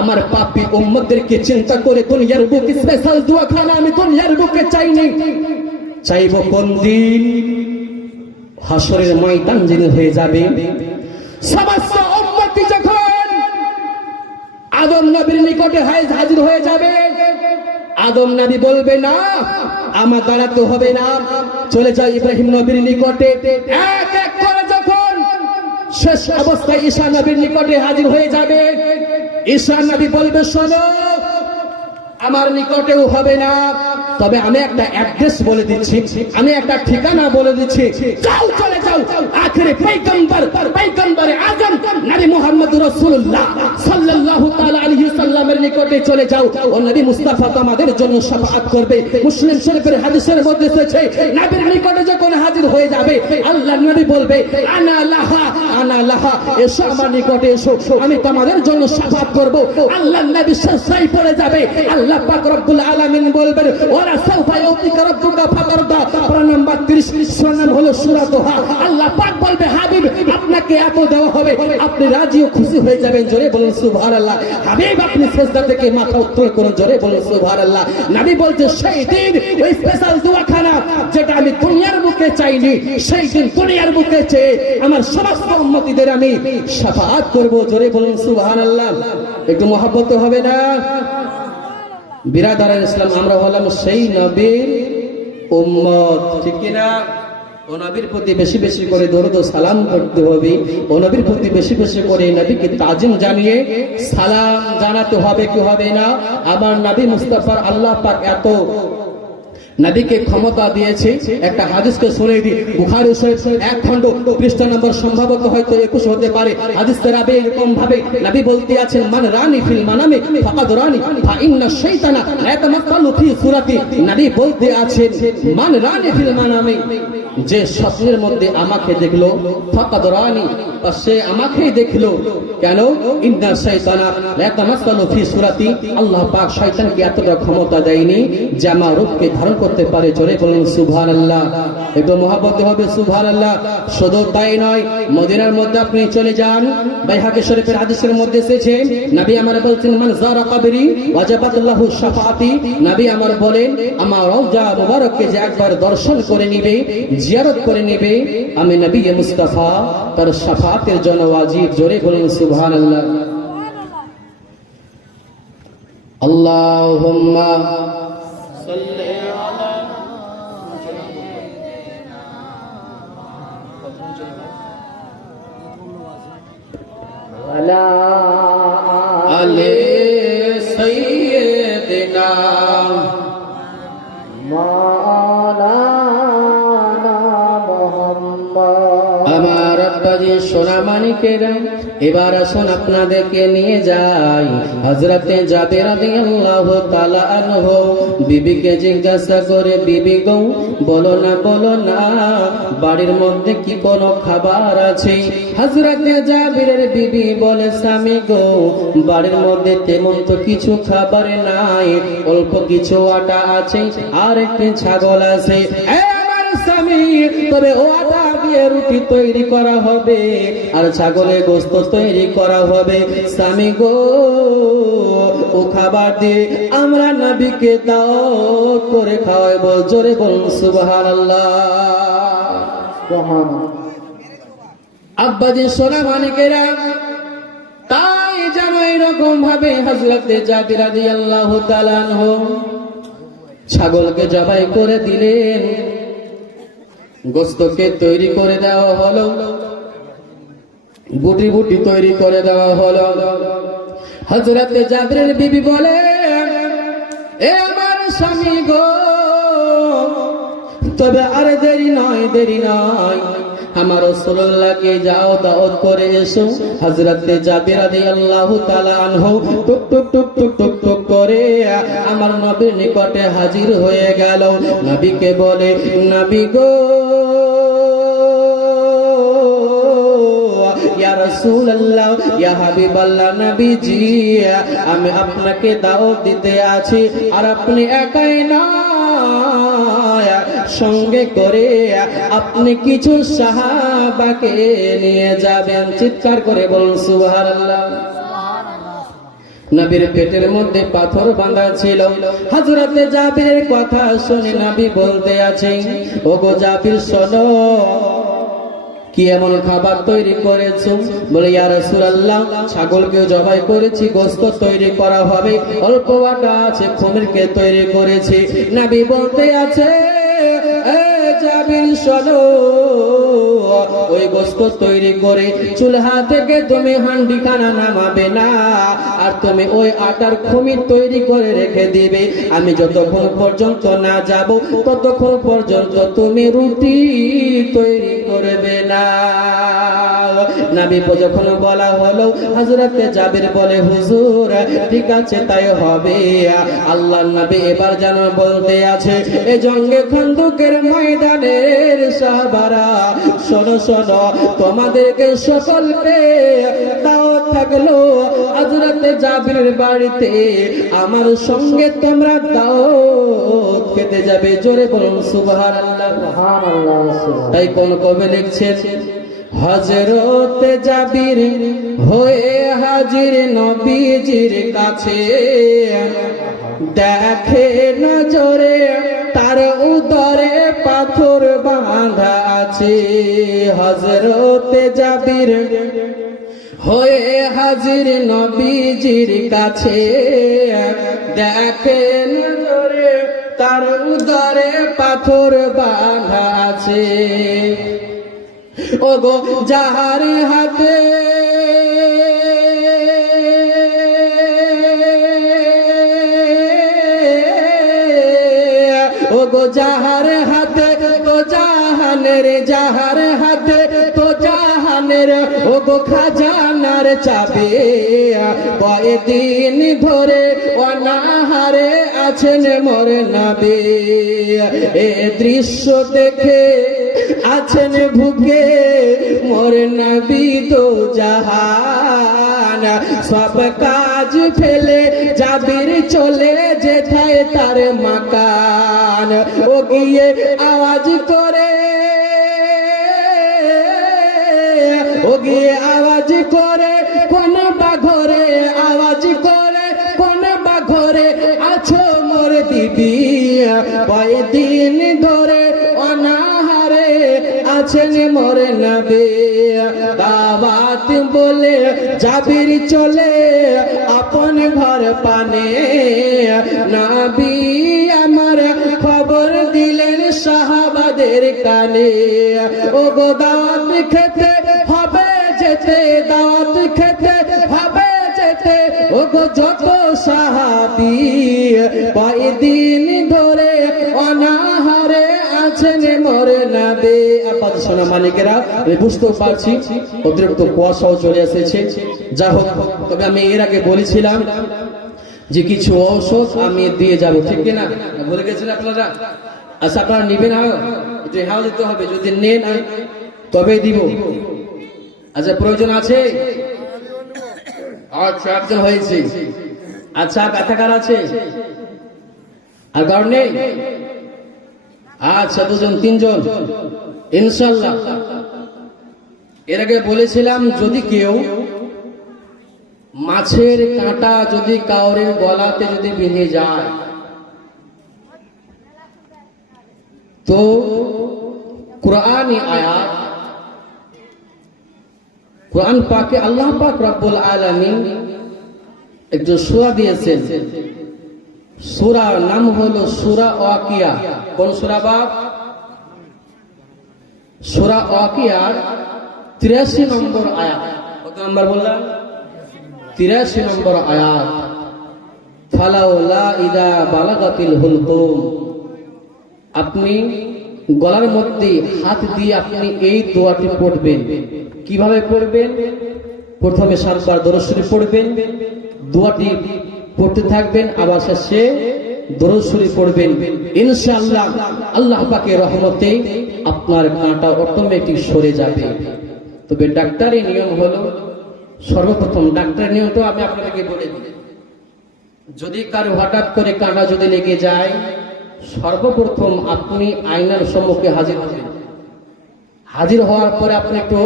আমার পাপী উম্মতদেরকে চিন্তা করে দুনিয়ার বুকে স্পেশাল দোয়াখানা আমি দুনিয়ার বুকে চাইনি। চাইব কোন দিন? হাসরের ময়দান যেন হয়ে যাবে, সমস্ত উম্মতি যখন আদম নবীর নিকটে হাজির হয়ে যাবে, আদম নবী বলবে, না আমার দ্বারা তো হবে না, চলে যাও ইব্রাহিম নবীর নিকটে। এক এক করে যখন শেষ অবস্থায় ঈসা নবীর নিকটে হাজির হয়ে যাবে, ঈসা নবী বলবে, শোনো আমার নিকটেও হবে না, তবে আমি একটা অ্যাড্রেস বলে দিচ্ছি, আমি একটা ঠিকানা বলে দিচ্ছি, যাও চলে যাও আখেরি পয়গম্বর আজম নবী মুহাম্মদ রাসূলুল্লাহ সাল্লাল্লাহু তাআলা আলাইহি সাল্লামের নিকটে চলে যাও, ও নবী মুস্তাফা তোমাদের জন্য শাফাআত করবে। মুসলিম শরীফের হাদিসের মধ্যে এসেছে, নবীর নিকটে যখন হাজির হয়ে যাবে আল্লাহর নবী বলবে আনা লাহা আনা লাহা, এসো আমার নিকটে এসো, আমি তোমাদের জন্য শাফাআত করব। আল্লাহর নবী সাজদায় পড়ে যাবে, আল্লাহ পাক রব্বুল আলামিন বলবেন ওয়া সাউফা ইউতিকা রাব্বুকা ফাতারদা। সূরা নাম্বার 30, সূরা নাম হলো সূরা দোহা। আল্লাহ পাক বলবে হাবিব আপনাকে এত দেওয়া হবে, আপনি রাজি ও খুশি হয়ে যাবেন। জোরে বলুন সুবহানাল্লাহ। হাবিব আপনি সিজদা থেকে মাথা উত্তোলন করুন, জোরে বলুন সুবহানাল্লাহ। নবী বলতে সেই দিন ওই স্পেশাল দোয়াখানা যেটা আমি দুনিয়ার বুকে চাইনি, সেই দিন দুনিয়ার বুকে চেয়ে আমার সমস্ত উম্মতীদের আমি শাফাআত করব। জোরে বলুন সুবহানাল্লাহ। একটু মহব্বত হবে না? বিরাদার ইসলাম, আমরা হলাম সেই নবীর উম্মত, ঠিক কি না? ও নবীর প্রতি বেশি বেশি করে দরুদ ও সালাম করতে হবে। ও নবীর প্রতি বেশি বেশি করে নবীকে তাজিম জানিয়ে সালাম জানাতে হবে, কি হবে না? আবার নবী মুস্তাফার আল্লাহ পাক এত নবীকে ক্ষমতা দিয়েছে। একটা হাদিসকে শুনে দিই, বুখারী শরীফ 1 খণ্ড পৃষ্ঠা নম্বর সম্ভবত হয়তো 21 হতে পারে। হাদিসের আবে এরকম ভাবে নবী বলতে আছেন মান রানি ফিল মানামে ফাকাদ রানি ফা ইন্না শাইতানা লা ইয়াতামাক্কালু ফি সূরাতি। নবী বলতে আছেন মান রানি ফিল মানামে, যে স্বপ্নের মধ্যে আমাকে দেখলো ফাকাদ রানি, সে আমাকেই দেখলো। কেন? ইন্না শাইতানা লা ইয়াতামাক্কালু ফি সূরাতি, আল্লাহ পাক শয়তানকে এতটা ক্ষমতা দেয়নি যে আমার রূপকে ধারণ করতে পারে। জোরে বলুন সুবহানাল্লাহ। একটু মহব্বতে হবে সুবহানাল্লাহ। শুধু তাই নয়, মদিনার মধ্যে আপনি চলে যান, বাইহাকী শরীফের হাদিসের মধ্যে এসেছে নবী আমার বলছেন মান যারা কবরি ওয়াজাবাত লাহু শাফাআতি। নবী আমার বলেন আমার রওজা মুবারককে যে একবার দর্শন করে নেবে, জিয়ারত করে নেবে, আমি নবী মুস্তাফা তার শাফাআতের জন্য ওয়াজিব। জোরে বলুন সুবহানাল্লাহ। আল্লাহুম্মা সাল্লি আলা আলে সাইয়্যিদিনা মাওলানা মুহাম্মদ। আমার আব্বাজি সোনা মানিকেরা, এবার আসুন আপনাদেরকে নিয়ে যাই হযরতে জাবের রাদিয়াল্লাহু তাআলা আনহু। বিবিকে জিজ্ঞাসা করে, বিবি গো বলো না বাড়ির মধ্যে কি কোনো খাবার আছে? হযরতে জাবেরের বিবি বলে স্বামী গো বাড়ির মধ্যে তেমন তো কিছু খাবার নাই, অল্প কিছু আটা আছে আর একটি ছাগল আছে। স্বামী তবে ও আটা দিয়ে রুটি তৈরি করা হবে আর ছাগলের গোশত তৈরি করা হবে। স্বামী গো ও খাবার দিয়ে আমরা নবীকে দাওয়াত করে খাওয়াবো। জোরে বলুন সুবহানাল্লাহ। আব্বাজি সোনা মানিকেরা, তাই যেন এরকম ভাবে হযরতে জাবির রাদিয়াল্লাহু তাআলা আনহু ছাগলকে জবাই করে দিলেন, গোশতকে তৈরি করে দেওয়া হলো, বুটি বুটি তৈরি করে দেওয়া হলো। হযরতে জাবিরের বিবি বলে এ আমার স্বামী গো তবে আর দেরি নয় আমার রাসূলুল্লাহকে যাও দাওয়াত করে এসো। হযরতে জাবির রাদিয়াল্লাহু তাআলা আনহু টুক টুক টুক টুক টুক টুক করে আমার নবীর নিকটে হাজির হয়ে গেল। নবীকে বলে নবী গো ইয়া রাসূলুল্লাহ ইয়া হাবিবাল্লাহ, নবীজি আমি আপনাকে দাওয়াত দিতে আছি আর আপনি একাই না, সঙ্গে করে আপনি কিছু সাহাবাকে নিয়ে যাবেন। চিৎকার করে বলুন সুবহানাল্লাহ। নবীর পেটের মধ্যে পাথর বাঁধা ছিল। হযরতে জাবিরের কথা শুনে নবী বলতে আছেন ওগো জাবির শোনো, কি এমন খাবার তৈরি করেছো? বলে ইয়া রাসূলুল্লাহ ছাগলকে জবাই করেছি, গোশত তৈরি করা হবে, অল্প আটা আছে, খমিরকে তৈরি করেছি। নবী বলতে আছে এ জাবির শোনো, ওই গোশত তৈরি করে চুলহা থেকে তুমি হান্ডিখানা নামাবে না আর তুমি ওই আটার খমির তৈরি করে রেখে দিবে। আমি যতক্ষণ পর্যন্ত না যাব ততক্ষণ পর্যন্ত তুমি রুটি তৈরি করবে না। নবী যখন বলা হলো, হযরতে জাবির বলে, হুজুর ঠিক আছে তাই হবে। আল্লাহর নবী এবার যেন বলতে আছে, এই জঙ্গে খন্দকের ময়দানের সাহাবারা, শোনো শোনো, তোমাদেরকে সকলকে দাওয়াত থাকলো হযরতে জাবিরের বাড়িতে, আমার সঙ্গে তোমরা দাওয়াত খেতে যাবে। জোরে বলুন সুবহানাল্লাহ। তাই কোন কবি লিখছেন, হযরতে জাবির হয়ে হাজির নবীজির কাছে, দেখে নজরে তার উদরে পাথর বাঁধা আছে। হযরতে জাবির হয়ে হাজির নবীজির কাছে, দেখে নজরে তার উদরে পাথর বাঁধা আছে। ওগো যাহার হাতে ওগো যাহার হাতে তো জাহানের, যাহার হাতে তো জাহানের ওগো খাজানার চাবি, কয়েকদিন ধরে অনাহারে আছেন মোর নবী। এ দৃশ্য দেখে আছেন ভুকে মোর নবী তো জাহান, সব কাজ ফেলে জাবির চলে যেথায় তার মাকান। ও গিয়ে আওয়াজ করে, ও গিয়ে আওয়াজ করে কোন বাঘরে, আওয়াজ করে কোন বাঘরে আছো মোর দিদি, কয়েকদিন ধরে অনাহারে আছেন মোর নবী। দাওয়াত বলে জাবির চলে আপন ঘর পানে, নবী আমার খবর দিলেন সাহাবাদের কানে। ও গো দাওয়াত খেতে হবে যেতে, দাওয়াত খেতে হবে যেতে, ও গো যত সাহাবী কয়েকদিন ধরে অনাহারে আছেন মোর নবী। আপাত সোনা মালিকেরা, আমি বুঝতেও পারছি অতিরিক্ত কুয়াশাও চলে এসেছে। যা হোক, তবে আমি এর আগে বলেছিলাম যে কিছু ঔষধ আমি দিয়ে যাব, ঠিক কিনা? বলে গেছিলেন আপনারা। আচ্ছা, আপনারা নিবেন? হাও দিতে হবে, যদি নেন তবে দিব। আচ্ছা, প্রয়োজন আছে? আচ্ছা, একজন হয়েছে। আচ্ছা, ব্যথাকার আছে? আর কারণ নেই? আচ্ছা, দুজন তিনজন ইনশাল্লাহ। এর আগে বলেছিলাম যদি কেউ মাছের কাঁটা যদি কাউরের গলাতে যদি বেঁধে যায়, তো কুরআনী আয়াত, কুরআন পাকে আল্লাহ পাক রব্বুল আলামিন একটু সূরা দিয়েছেন। সূরার নাম হলো সূরা ওয়াকিয়া। কোন সূরা বাপ? সূরা ওয়াকিয়ার 83 নম্বর আয়াত। কত নম্বর বললাম? 83 নম্বর আয়াত। ফালাউলা ইদা বালাগাতিল হুলকুম। আপনি গলার মধ্যে হাত দিয়ে আপনি এই দোয়াটি পড়বেন। কিভাবে পড়বেন? প্রথমে 7 বার দরুদ শরীফ পড়বেন, দোয়াটি পড়তে থাকবেন, আবার শেষে দরুদ শরীফ পড়বেন। ইনশাআল্লাহ আল্লাহ পাকের রহমতে আপনার কাঁটা অটোমেটিক সরে যাবে। তবে ডাক্তারের নিয়ম হলো, সর্বপ্রথম ডাক্তারের নিয়ম তো আমি আপনাদেরকে বলে দিই, যদি কারো হঠাৎ করে কাঁটা যদি লেগে যায়, সর্বপ্রথম আপনি আয়নার সম্মুখে হাজির হবেন। হাজির হওয়ার পরে আপনি একটু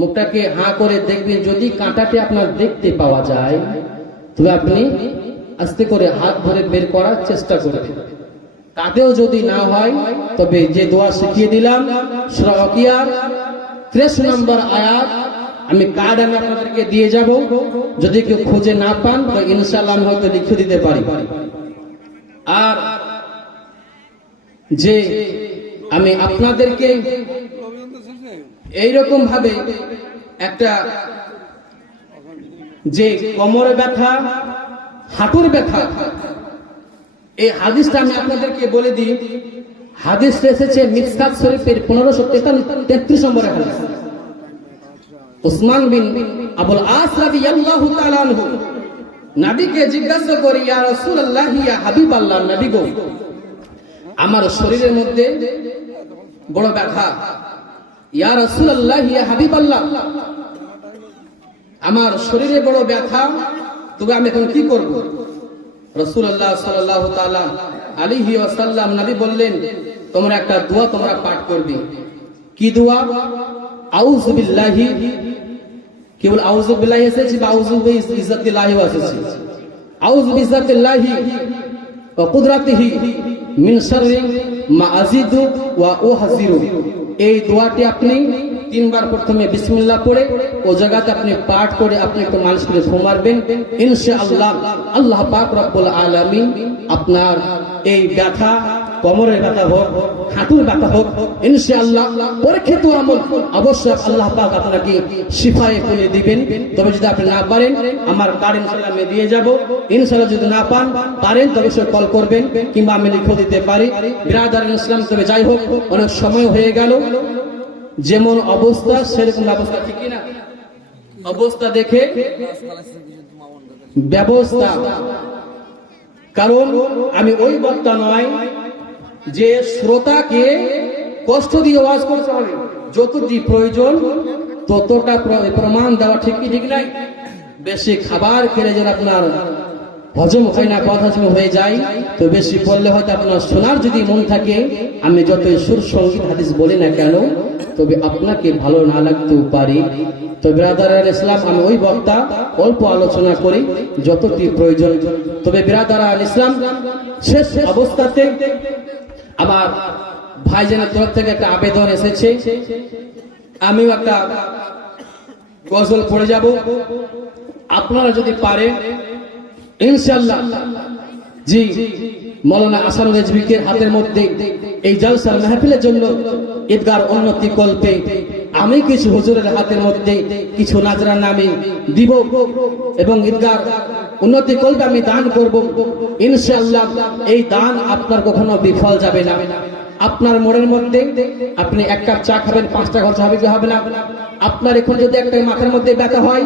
মুখটাকে হাঁ করে দেখবেন। যদি কাঁটাটি আপনার দেখতে পাওয়া যায়, তবে আপনি আস্তে করে হাত ধরে বের করার চেষ্টা করবেন। তাতেও যদি না হয়, তবে যে দোয়া শিখিয়ে দিলাম সূরা ওয়াকিয়ার 83 নম্বর আয়াত, আমি কার্ড আমি আপনাদেরকে দিয়ে যাব। যদি কেউ খুঁজে না পান, তো ইনশাআল্লাহ আমি হয়তো লিখে দিতে পারি। আর যে আমি আপনাদেরকে এইরকম ভাবে একটা যে কোমরে ব্যথা, হাঁটুর ব্যথা, এই হাদিসটা আমি আপনাদেরকে বলে দিই। হাদিস এসেছে মিসকাত শরীফের 1533 নম্বর হাদিস। উসমান বিন আবুল আস রাদিয়াল্লাহু তাআলা আনহু নবীকে জিজ্ঞাসা করে, ইয়া রাসূলুল্লাহ, ইয়া হাবিবাল্লাহ, নবী গো, আমার শরীরের মধ্যে বড় ব্যথা। ইয়া রাসূলুল্লাহ, ইয়া হাবিবাল্লাহ, আমার শরীরে বড় ব্যথা, তবে আমি এখন কি করব? রাসূলুল্লাহ সাল্লাল্লাহু তাআলা আলাইহি ওয়াসাল্লাম নবী বললেন, তোমরা একটা দোয়া তোমরা পাঠ করবে। কি দোয়া? আউযু বিল্লাহি, কেবল আউযু বিল্লাহি এসেছে বা আউযু বিইজ্জাতিল্লাহি এসেছে? আউযু বিইজ্জাতিল্লাহি ওয়া কুদরাতিহি মিন শাররি মা আজিদু ওয়া উহজিরু। এই দোয়াটি আপনি তিনবার প্রথমে বিসমিল্লাহ পড়ে ও জায়গাতে আপনি পাঠ করে আপনি একটু মালিশ করে ঘুমাবেন। ইনশাআল্লাহ আল্লাহ পাক রব্বুল আলামিন আপনার এই ব্যথা, কোমরের ব্যথা হোক, হাঁটুর ব্যথা হোক, ইনশাআল্লাহ পরীক্ষিত আমল অবশ্যই আল্লাহ পাক আপনাকে শিফায়ে করে দিবেন। তবে যদি আপনি না পারেন, আমার কার্ড ইনশাআল্লাহ আমি দিয়ে যাব। ইনশাআল্লাহ যদি না পারেন তবে সে কল করবেন কিংবা আমি লিখে দিতে পারি। বিরাদার ইসলাম, তবে যাই হোক, অনেক সময় হয়ে গেল। যেমন অবস্থা সেরকম ব্যবস্থা, ঠিক না? অবস্থা দেখে ব্যবস্থা। কারণ আমি ওই বক্তা নয় যে শ্রোতাকে কষ্ট দিয়ে ওয়াজ করতে হবে। যতটি প্রয়োজন ততটা প্রমাণ দেওয়া ঠিক কি ঠিক নাই? বেশি খাবার খেলে যেন আপনার হজম হয় না, পথ হজম হয়ে যায়, তো বেশি বললে হয়তো আপনার শোনার যদি মন থাকে, আমি যতই সুর সঙ্গীত হাদিস বলি না কেন, তবে আপনাকে ভালো না লাগতেও পারি। তো বিরাদার ইসলাম, আমি ওই বক্তা, অল্প আলোচনা করি যতটি প্রয়োজন। তবে বিরাদার ইসলাম, শেষ অবস্থাতে আমার ভাইজানের তরফ থেকে একটা আবেদন এসেছে, আমিও একটা গজল পড়ে যাব। আপনারা যদি পারেন ইনশাআল্লাহ, জি মৌলানা আসানুল রিজভীর হাতের মধ্যে এই জলসার মাহফিলের জন্য ঈদগার উন্নতি কল্পে আমি কিছু হুজুরের হাতের মধ্যে কিছু নাজরানা আমি দিব এবং ঈদগার উন্নতি কল্পে আমি দান করব। ইনশাআল্লাহ এই দান আপনার কখনো বিফল যাবে না। আপনার মনের মধ্যে আপনি এক কাপ চা খাবেন, 5 টাকা খরচ হবে কি হবে না? আপনার এখন যদি একটা মাথার মধ্যে ব্যথা হয়,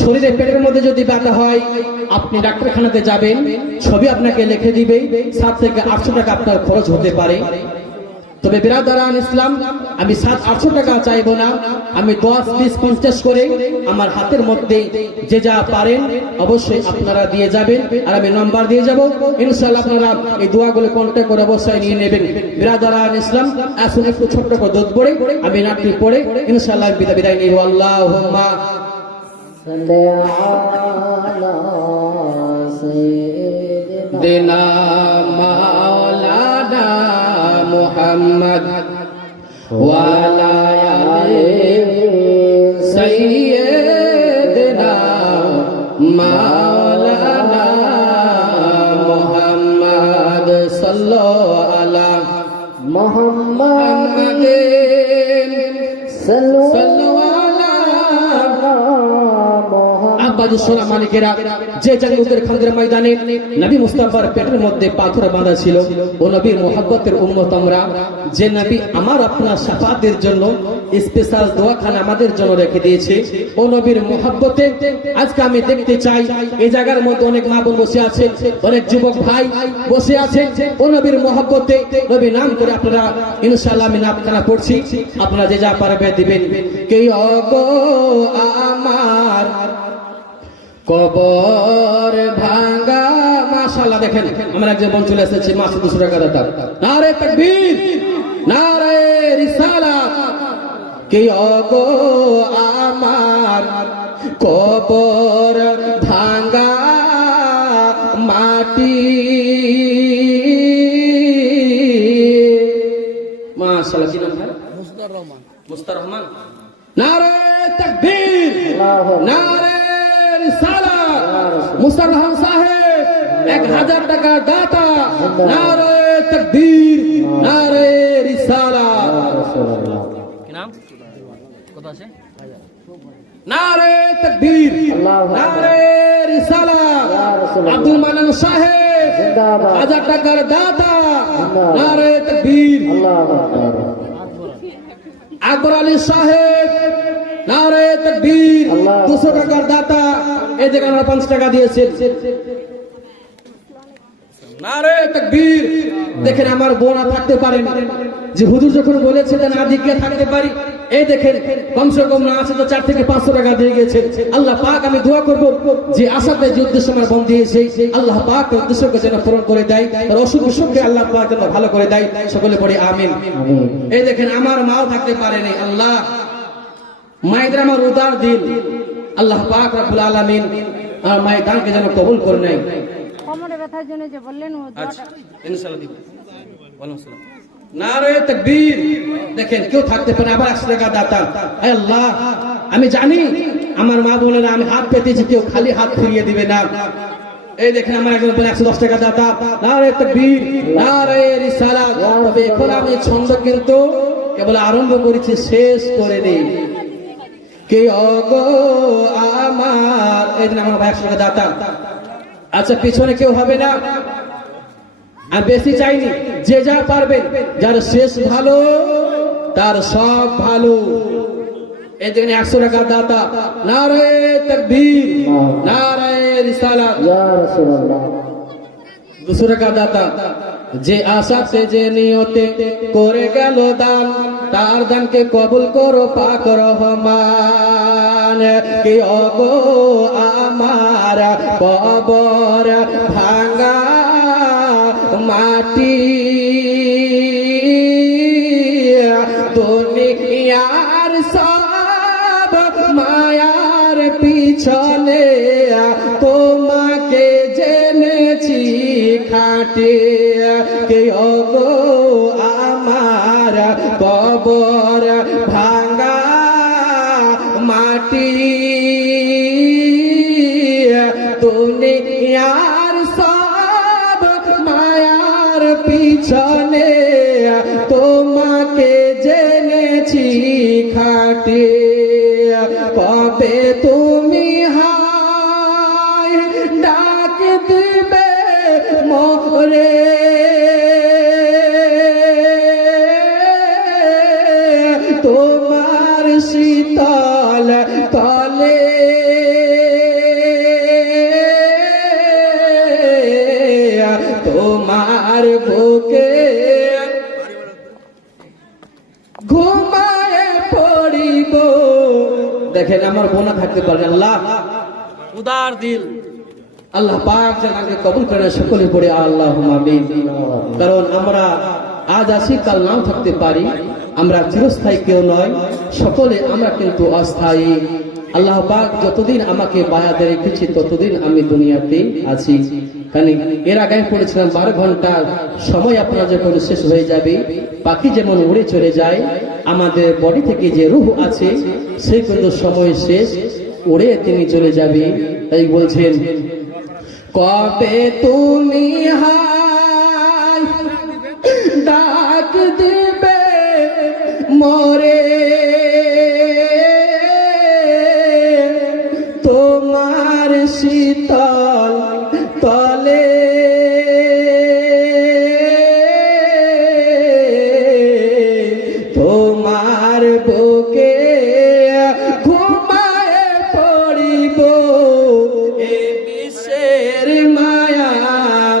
শরীরে পেটের মধ্যে যদি ব্যথা হয়, আপনি ডাক্তারখানাতে যাবেন, ছবি আপনাকে লিখে দিবে, 7 থেকে 800 টাকা আপনার খরচ হতে পারে। তবে বিরাদারান ইসলাম, আমি 700-800 টাকা চাইবো না, আমি 10, 20, 50 করে আমার হাতের মধ্যে যে যা পারেন অবশ্যই আপনারা দিয়ে যাবেন, আর আমি নাম্বার দিয়ে যাব। ইনশাআল্লাহ আপনারা এই দোয়াগুলো কন্ট্যাক্ট করে অবশ্যই নিয়ে নেবেন। বিরাদারান ইসলাম, আসুন একটু ছোট্ট করে দোয়া পড়ে আমি নাটটি পড়ে ইনশাআল্লাহ বিদায় নিব। আল্লাহুম্মা সাল্লি আলা সাইয়্যিদিনা মাওলানা মুহাম্মদ ওয়া আলা আলি সাইয়্যিদিনা মাওলানা মুহাম্মদ সাল্লাল্লাহু আলা মুহাম্মাদিন সাল্লাল্লাহু আব্বাদু সোনা মালিকেরা, যে জাঙ্গুকের খানদের ময়দানে নবী মুস্তাফার পেটের মধ্যে পাথর বাঁধা ছিল, ও নবীর মোহাব্বতের উম্মত আমরা, যে নবী আমার আপনার শাফাতের জন্য স্পেশাল দোয়াখানা আমাদের জন্য রেখে দিয়েছে, ও নবীর মোহাব্বতে আজকে আমি দেখতে চাই এই জায়গার মধ্যে অনেক মা বোন বসে আছে, অনেক যুবক ভাই বসে আছে, ও নবীর মোহাব্বতে নবী নাম করে আপনারা ইনশাআল্লাহ আমি নামখানা পড়ছি, আপনারা যে যা পারবে দিবেন। কে অগো আমার কবর ভাঙ্গা, মাশাআল্লাহ দেখেন আমার একজন বোন চলে এসেছে, মাত্র 200 টাকা দাতা। নারে তাকবীর, নারে রিসালাত। কে অগো আমার কবর ভাঙ্গা মাটি, মাশাআল্লাহ কি নাম? মুস্তার রহমান। নারে তাকবীর, নারে মুস্তার রহমান সাহেব 1000 টাকা দাতা। নারে তাকবীর, নারে রিসালাত। কি নাম? কত আছে? নারে তাকবীর, নারে রিসালাত। আব্দুল মান্নান সাহেব জিন্দাবাদ, 1000 টাকার দাতা। নারে তাকবীর। আকবর আলী সাহেব নারে তাকবীর। আল্লাহ। 200 টাকার দাতা এই দেখেন আমরা 5 টাকা দিয়েছেন। নারে তাকবীর। দেখেন আমার বোনা থাকতে পারেন যে হুজুর যখন বলেছে যে না দিকে থাকতে পারি, এই দেখেন কমসে কম না আছে তো 4 থেকে 500 টাকা দিয়ে গেছে। আল্লাহ পাক আমি দোয়া করব যে আশাতে যে উদ্দেশ্য আমার বন্ধ দিয়েছে আল্লাহ পাক ওই উদ্দেশ্যকে যেন পূরণ করে দেয়, তার অসুখ বিসুখকে আল্লাহ পাক যেন ভালো করে দেয়। সকলে পড়ি আমিন। আমিন। এই দেখেন আমার মাও থাকতে পারেনি, আল্লাহ মায়েদের আমার উদার দিন, আল্লাহ পাক রব্বুল আলামিন আর মায়ের দানকে যেন কবুল করে নেয়। কোমরে ব্যথার জন্য যে বললেন ও আচ্ছা ইনশাআল্লাহ দিব। ওয়ালাইকুম আসসালাম। নারে তাকবীর। দেখেন কেউ থাকতে পারে আবার 100 টাকা দাতা। হে আল্লাহ আমি জানি আমার মা বোনেরা আমি হাত পেতেছি, কেউ খালি হাত ফিরিয়ে দিবে না। এই দেখেন আমার একজন বলে 110 টাকা দাতা। নারে তাকবীর, নারে রিসালাত। তবে এখন আমি ছন্দ কিন্তু কেবল আরম্ভ করেছি, শেষ করে দেই। কে অগো আমার, এই দিন আমার ভাই 100 টাকা দাতা। আচ্ছা পিছনে কেউ হবে না, আমি বেশি চাইনি, যে যা পারবেন, যার শেষ ভালো তার সব ভালো। এই দেখেন 100 টাকা দাতা। নারে তাকবীর, নারে রিসালাত। ইয়া রাসূলুল্লাহ। 200 টাকা দাতা। যে আশাতে যে নিয়তে করে গেল দান, তার দানকে কবুল করো পাক রহমান। কে অগো আমার কবর ভাঙা মাটি, দুনিয়ার সব মায়ার পিছনে তোমাকে জেনেছি খাটে। কে ওগো আমার কবর ভাঙা মাটি, দুনিয়ার সব মায়ার পিছনে তোমাকে জেনেছি খাটে। কবে তুমি হায় ডাক দিবে মোরে, তোমার শীতল তলে তোমার বুকে ঘুমায় পড়িব। দেখেন আমার বোনা থাকতে পারে, আল্লাহ উদার দিল, আল্লাহ পাক যেন আমাকে কবুল করে। সকলে পড়ে আল্লাহুম্মা আমিন। কারণ আমরা আজ আছি কাল নাও থাকতে পারি, আমরা চিরস্থায়ী কেউ নয়, সকলে আমরা কিন্তু অস্থায়ী। আল্লাহ পাক যতদিন আমাকে বায়াতে রেখেছি ততদিন আমি দুনিয়াতে আছি। কারণ এর আগে আমি পড়েছিলাম 12 ঘন্টার সময় আপনার যখন শেষ হয়ে যাবে, পাখি যেমন উড়ে চলে যায়, আমাদের বডি থেকে যে রূহ আছে সে কিন্তু সময় শেষ, উড়ে তিনি চলে যাবে। তাই বলছেন কবে তুমি হায় ডাক দিবে মোরে, তোমার শীতল তলে তোমার বুকে ঘুমায় পড়িব, এ বিশ্বের মায়া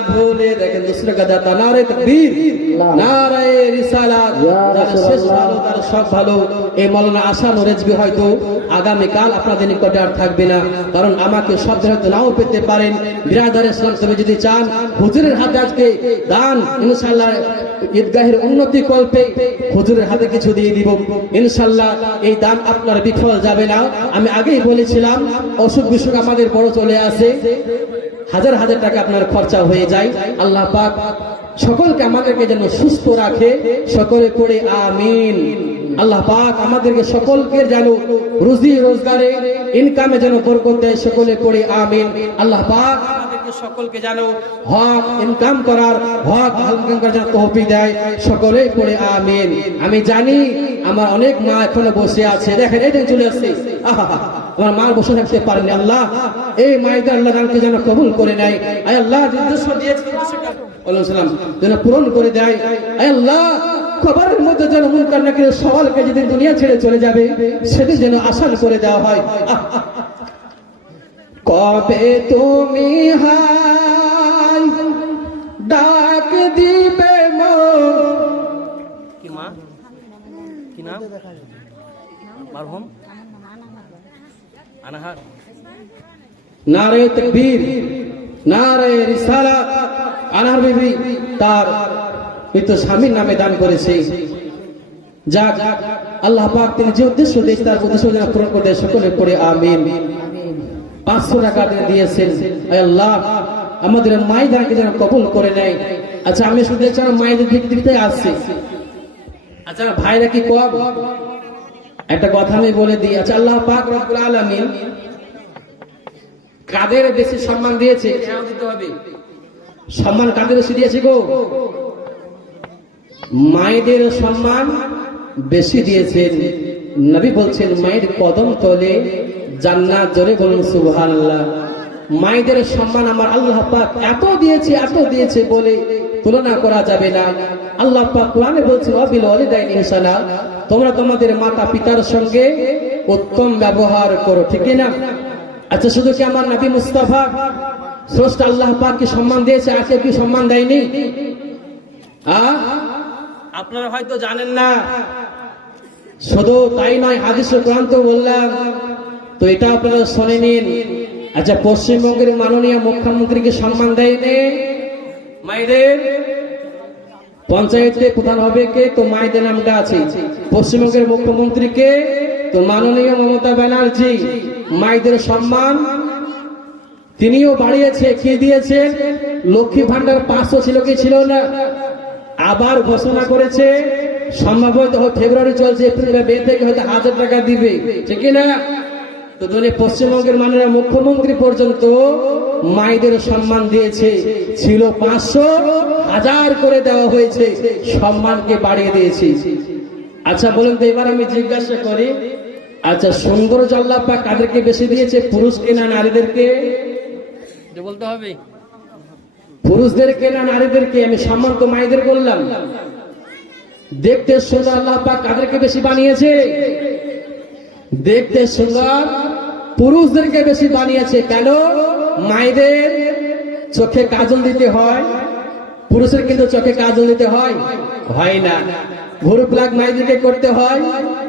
ভুলে। দেখেন 200 টাকা দাতা। নারে তাকবীর, নারে রিসালাত। যার শেষ ভালো তার সব ভালো। এই মাওলানা আসান ও রেজবি হয়তো আগামীকাল আপনাদের নিকটে আর থাকবে না, কারণ আমাকে সব হয়তো নাও পেতে পারেন। বিরাদার ইসলাম তবে যদি চান হুজুরের হাতে আজকে দান, ইনশাআল্লাহ ঈদগাহের উন্নতি কল্পে হুজুরের হাতে কিছু দিয়ে দিব ইনশাআল্লাহ। এই দান আপনার বিফল যাবে না। আমি আগেই বলেছিলাম অসুখ বিসুখ আমাদের বড় চলে আসে, হাজার হাজার টাকা আপনার খরচা হয়ে যায়। আল্লাহ পাক সকলকে আমাদেরকে যেন সুস্থ রাখে, সকলে পড়ে আমিন। আল্লাহ পাক আমাদেরকে সকলকে যেন রুজি রোজগারে ইনকামে যেন বরকত দেয়, সকলে পড়ে আমিন। আল্লাহ পাক আমাদেরকে সকলকে যেন হক ইনকাম করার, হক ইনকাম করার যেন তৌফিক দেয়, সকলে পড়ে আমিন। আমি জানি আমার অনেক মা এখনো বসে আছে, দেখেন এই দিন চলে আসছে, আহা আমার মা বসে থাকতে পারেনি। আল্লাহ এই মায়েদের আল্লাহ দানকে যেন কবুল করে নেয়। আয় আল্লাহ উদ্দেশ্য দিয়েছে যেন পূরণ করে দেয়। আয় আল্লাহ খবরের মধ্যে যেন মুনকার নাকিরের সওয়ালকে যেদিন দুনিয়া ছেড়ে চলে যাবে সেদিন যেন আসান করে দেওয়া হয়। কবে তুমি হাই ডাক দিবে কি মা কি নাম মারহুম আনাহার। নারে তাকবীর, নারে রিসালাত। আনার বিবি তার মৃত স্বামীর নামে দান করেছে। যাক আল্লাহ পাক তিনি যে উদ্দেশ্য দিয়েছে তার উদ্দেশ্য যেন পূরণ করে দেয়, সকলে পড়ে আমিন। 500 টাকা তিনি দিয়েছেন, আয় আল্লাহ আমাদের মায়েদেরকে যেন কবুল করে নেয়। আচ্ছা আমি শুধু দেখছি মায়েদের দিক দিকতে আসছে। আচ্ছা ভাইরা কি কম? একটা কথা আমি বলে দিই। আচ্ছা আল্লাহ পাক রব্বুল আলামিন কাদের বেশি সম্মান দিয়েছে? কেন দিতে হবে সম্মান? কাদের বেশি দিয়েছে গো? মায়েদের সম্মান বেশি দিয়েছেন। নবী বলছেন মায়ের কদম তলে জান্নাত, জোরে বলুন সুবহানাল্লাহ। মায়েদের সম্মান আমার আল্লাহ পাক এত দিয়েছে বলে তুলনা করা যাবে না। আল্লাহ পাক কোরআনে বলছেন ওয়াবিল ওয়ালিদাইনি ইহসানা, তোমরা তোমাদের মাতা পিতার সঙ্গে উত্তম ব্যবহার করো, ঠিক না? আচ্ছা শুধু কি আমার নবী মুস্তাফা স্রষ্টা আল্লাহ পাক কি সম্মান দিয়েছে, আর কেউ কি সম্মান দেয়নি? আপনারা হয়তো জানেন না। শুধু তাই নয়, হাদিসে কোরআন তো বললাম, তো এটা আপনারা শুনে নিন। আচ্ছা পশ্চিমবঙ্গের মাননীয় মুখ্যমন্ত্রীকে সম্মান দেয়নি মায়েদের? পঞ্চায়েতে প্রধান হবে কে? তো মায়েদের নামটা আছে। পশ্চিমবঙ্গের মুখ্যমন্ত্রীকে তো মাননীয় মমতা ব্যানার্জি। মায়েদের সম্মান তিনিও বাড়িয়েছে। কি দিয়েছে? লক্ষ্মী ভান্ডার 500 ছিল কি ছিল না? আবার ঘোষণা করেছে সম্ভবত ফেব্রুয়ারি চলছে, এপ্রিল মে থেকে হয়তো 1000 টাকা দিবে, ঠিক না? তো পশ্চিমবঙ্গের মাননীয় মুখ্যমন্ত্রী পর্যন্ত মায়েদের সম্মান দিয়েছে। ছিল 500, 1000 করে দেওয়া হয়েছে, সম্মানকে বাড়িয়ে দিয়েছে। আচ্ছা বলুন তো এবার আমি জিজ্ঞাসা করি, আচ্ছা সৌন্দর্য আল্লাহ পাক কাদেরকে বেশি দিয়েছে, পুরুষকে না নারীদেরকে? বলতে হবে পুরুষদেরকে না নারীদেরকে? আমি সম্মান তো মায়েদের বললাম। দেখতে সুন্দর আল্লাহ পাক কাদেরকে বেশি বানিয়েছে? দেখতে সুন্দর পুরুষদেরকে বেশি বানিয়েছে। কেন? মায়েদের চোখে কাজল দিতে হয়, পুরুষের কিন্তু চোখে কাজল দিতে হয় না। ভুরু প্লাগ মায়েদেরকে করতে হয়,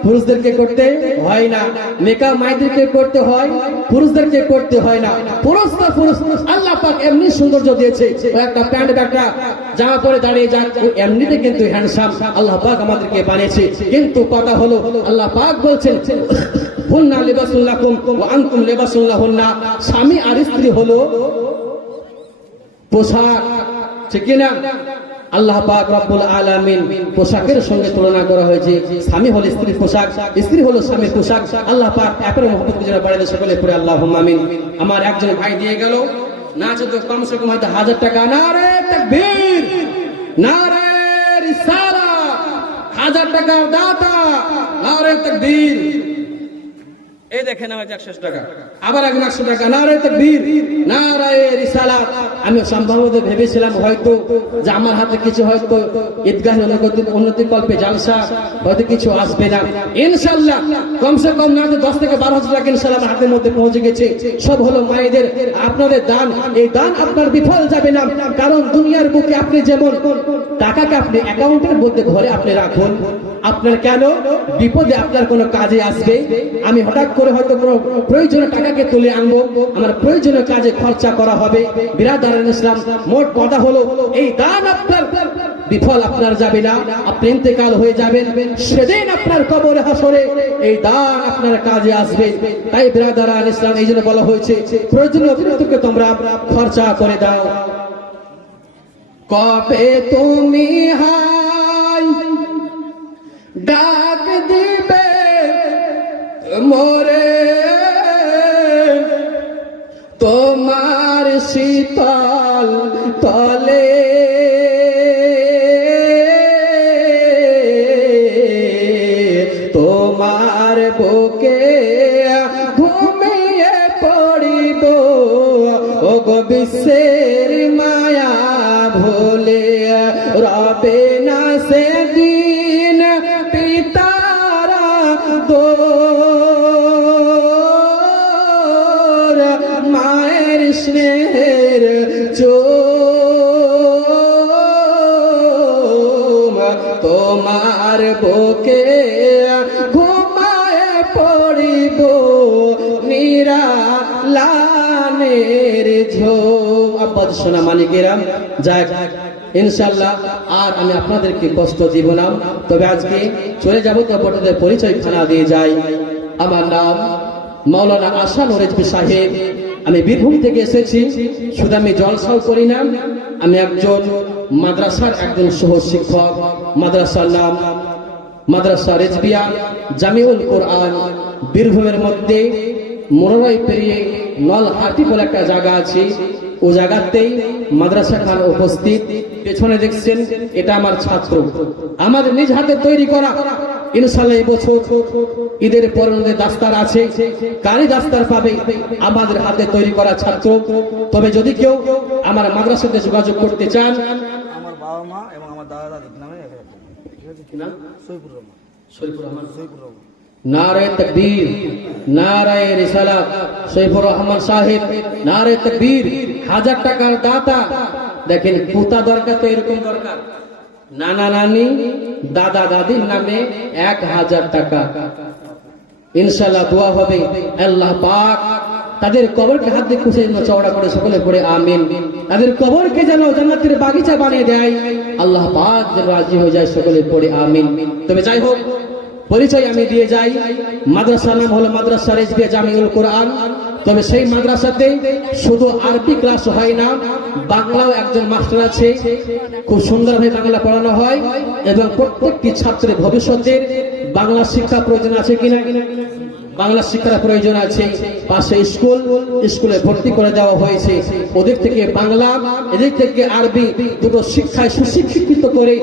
পুরুষদেরকে করতে হয় না। মেকআপ মায়েদেরকে করতে হয়, পুরুষদেরকে করতে হয় না। পুরুষ না পুরুষ, আল্লাহ পাক এমনি সৌন্দর্য দিয়েছে। একটা প্যান্ট একটা জামা পরে দাঁড়িয়ে যাক, এমনিতে কিন্তু হ্যান্ডসাম আল্লাহ পাক আমাদেরকে বানিয়েছে। কিন্তু কথা হলো আল্লাহ পাক বলছেন হুন্না লিবাসুল লাকুম ওয়া আনতুম লিবাসুল লাহুন্না। স্বামী আর স্ত্রী হলো পোশাক, ঠিক না? আল্লাহ পাক রব্বুল আলামিন পোশাকের সঙ্গে তুলনা করা হয়েছে। স্বামী হলো স্ত্রীর পোশাক, স্ত্রী হলো স্বামীর পোশাক। আল্লাহ পাক একের মহব্বত যেন বাড়াতে সকলে পড়ে আল্লাহুম্মা আমিন। আমার একজন ভাই দিয়ে গেল না তো কমসে কম হয়তো 1000 টাকা। নারে তাকবীর, নারে রিসালাত। 1000 টাকা দাতা, নারে তাকবীর। এই দেখেন আমার 100 টাকা, আবার 100 টাকা। নারে তাকবীর, নারে রিসালাত। আমি সম্ভবত ভেবেছিলাম হয়তো যে আমার হাতে কিছু হয়তো ঈদগাহের উন্নতি কল্পে জালসা হয়তো কিছু আসবে না। ইনশাআল্লাহ কমসে কম না 10 থেকে 12,000 টাকা ইনশাআল্লাহ আমার হাতের মধ্যে পৌঁছে গেছে। সব হলো মায়েদের, আপনাদের দান। এই দান আপনার বিফল যাবে না। কারণ দুনিয়ার বুকে আপনি যেমন টাকাকে আপনি অ্যাকাউন্টের মধ্যে ঘরে আপনি রাখুন, আপনার কেন বিপদে আপনার কোনো কাজে আসবে। আমি হঠাৎ করে হয়তো কোনো প্রয়োজনীয় টাকাকে তুলে আনবো, আমার প্রয়োজনীয় কাজে খরচা করা হবে। বিরাদারান ইসলাম, মোট কথা হলো এই দান আপনার বিফল আপনার যাবে না। আপনি ইন্তেকাল হয়ে যাবেন, সেদিন আপনার কবরে হাসরে এই দান আপনার কাজে আসবে। তাই বিরাদারান ইসলাম এই জন্য বলা হয়েছে প্রয়োজনীয় অতিরিক্তকে তোমরা খরচা করে দাও। কবে তুমি হাই ডাক দিবে মোরে, তোমার শীতল তলে তোমার বুকে ঘুমিয়ে পড়িব। ও গো বিশ্বের মায়া ভুলে রবে না সেদিন স্নেহের চোম তোমার বুকে ঘুমায় পড়িব নিরালানের ঝোম। আব্বা সোনা মালিকেরাম, যাক ইনশাআল্লাহ আর আমি আপনাদেরকে কষ্ট দিব না, তবে আজকে চলে যাব তো আপনাদের পরিচয় খানা দিয়ে যাই। আমার নাম মাওলানা আহসানুর রেজভী সাহেব, আমি বীরভূম থেকে এসেছি। শুধু আমি জলসাও করি না, আমি একজন মাদ্রাসার একজন সহ শিক্ষক। মাদ্রাসার নাম মাদ্রাসা রেজবিয়া জামিউল কোরআন। বীরভূমের মধ্যে মোররাই পেরিয়ে নলহাটি বলে একটা জায়গা আছে, ও জায়গাতেই মাদ্রাসা খান উপস্থিত। পেছনে দেখছেন এটা আমার ছাত্র, আমাদের নিজ হাতে তৈরি করা। ইনশাআল্লাহ এবছর ঈদের পরে আমাদের দাস্তার আছে, কারি দাস্তার পাবে আমাদের হাতে তৈরি করা ছাত্র। তবে যদি কেউ আমার মাদ্রাসাতে যোগাযোগ করতে চান, আমার বাবা মা এবং আমার দাদা দাদির নামে সৈফুর রহমান। নারে তাকবীর, নারে রিসালাত, সৈফুর রহমান সাহেব, নারে তাকবীর। 1000 টাকার দাতা। দেখেন পুতা দরকার তো এরকম দরকার, নানা নানি দাদা দাদির নামে 1000 টাকা। ইনশাআল্লাহ দোয়া হবে, আল্লাহ পাক তাদের কবরকে হাত দিয়ে খুশি চওড়া করে সকলে পড়ে আমিন। তাদের কবরকে যেন জান্নাতের বাগিচা বানিয়ে দেয়, আল্লাহ পাক যেন রাজি হয়ে যায়, সকলে পড়ে আমিন। তবে যাই হোক, পরিচয় আমি দিয়ে যাই। মাদ্রাসার নাম হলো মাদ্রাসা রেজবিয়া জামিউল কোরআন। তবে সেই মাদ্রাসাতে শুধু আরবি ক্লাস হয় না, বাংলাও একজন মাস্টার আছে, খুব সুন্দরভাবে বাংলা পড়ানো হয় এবং প্রত্যেকটি ছাত্রের ভবিষ্যতের বাংলা শিক্ষা প্রয়োজন আছে কিনা, বাংলা শিক্ষার প্রয়োজন আছে। পাশে স্কুলে ভর্তি করে দেওয়া হয়েছে। ওদের থেকে বাংলা, এদিক থেকে আরবি, দুটো শিক্ষায় সুশিক্ষিত করে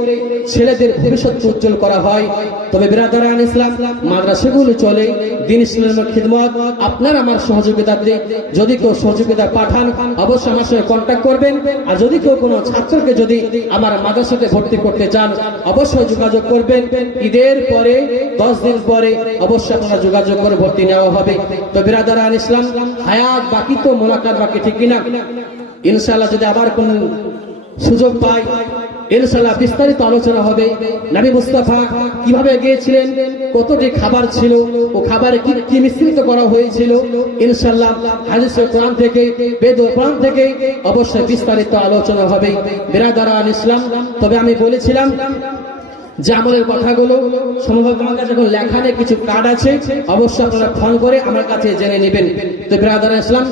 ছেলেদের ভবিষ্যৎ উজ্জ্বল করা হয়। তবে বিরাদারান ইসলাম মাদ্রাসাগুলো চলে দিন ইসলামের খিদমত। আপনার আমার সহযোগিতাতে যদি কেউ সহযোগিতা পাঠান, অবশ্যই আমার সঙ্গে কন্ট্যাক্ট করবেন। আর যদি কেউ কোনো ছাত্রকে যদি আমার মাদ্রাসাতে ভর্তি করতে চান, অবশ্যই যোগাযোগ করবেন। ঈদের পরে 10 দিন পরে অবশ্যই আপনারা যোগাযোগ করে ভর্তি নেওয়া হবে। তো বিরাদারান ইসলাম, হায়াত বাকি তো মোলাকাত বাকি, ঠিক কিনা? ইনশাআল্লাহ যদি আবার কোন সুযোগ পাই, ইনশাআল্লাহ বিস্তারিত আলোচনা হবে। নবী মুস্তাফা কিভাবে গিয়েছিলেন, কতটি খাবার ছিল, ও খাবারে কি কি মিশ্রিত করা হয়েছিল, ইনশাআল্লাহ হাদিস ও কোরআন থেকে, বেদ ও কোরআন থেকে অবশ্যই বিস্তারিত আলোচনা হবে। বিরাদারান ইসলাম, তবে আমি বলেছিলাম যে আমলের কথাগুলো সম্ভবত আমার কাছে এখন লেখা নেই, কিছু কার্ড আছে, অবশ্যই আপনারা ফোন করে আমার কাছে জেনে নেবেন। তো ব্রাদার ইসলাম,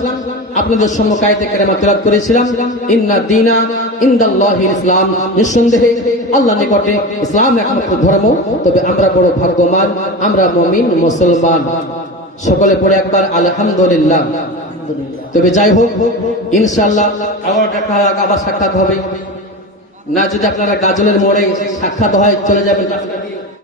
আপনাদের সম্মুখে আয়াতে কারিমা তেলাওয়াত করেছিলাম, ইন্না দীনা ইনদাল্লাহিল ইসলাম, নিঃসন্দেহে আল্লাহর নিকটে ইসলাম একমাত্র ধর্ম। তবে আমরা বড় ভাগ্যবান, আমরা মুমিন মুসলমান। সকলে পড়ে একবার আলহামদুলিল্লাহ। তবে যাই হোক, ইনশাআল্লাহ আবার সাক্ষাৎ হবে না। যদি আপনারা গাজলের মোড়ে সাক্ষাৎ হয়, চলে যাবেন।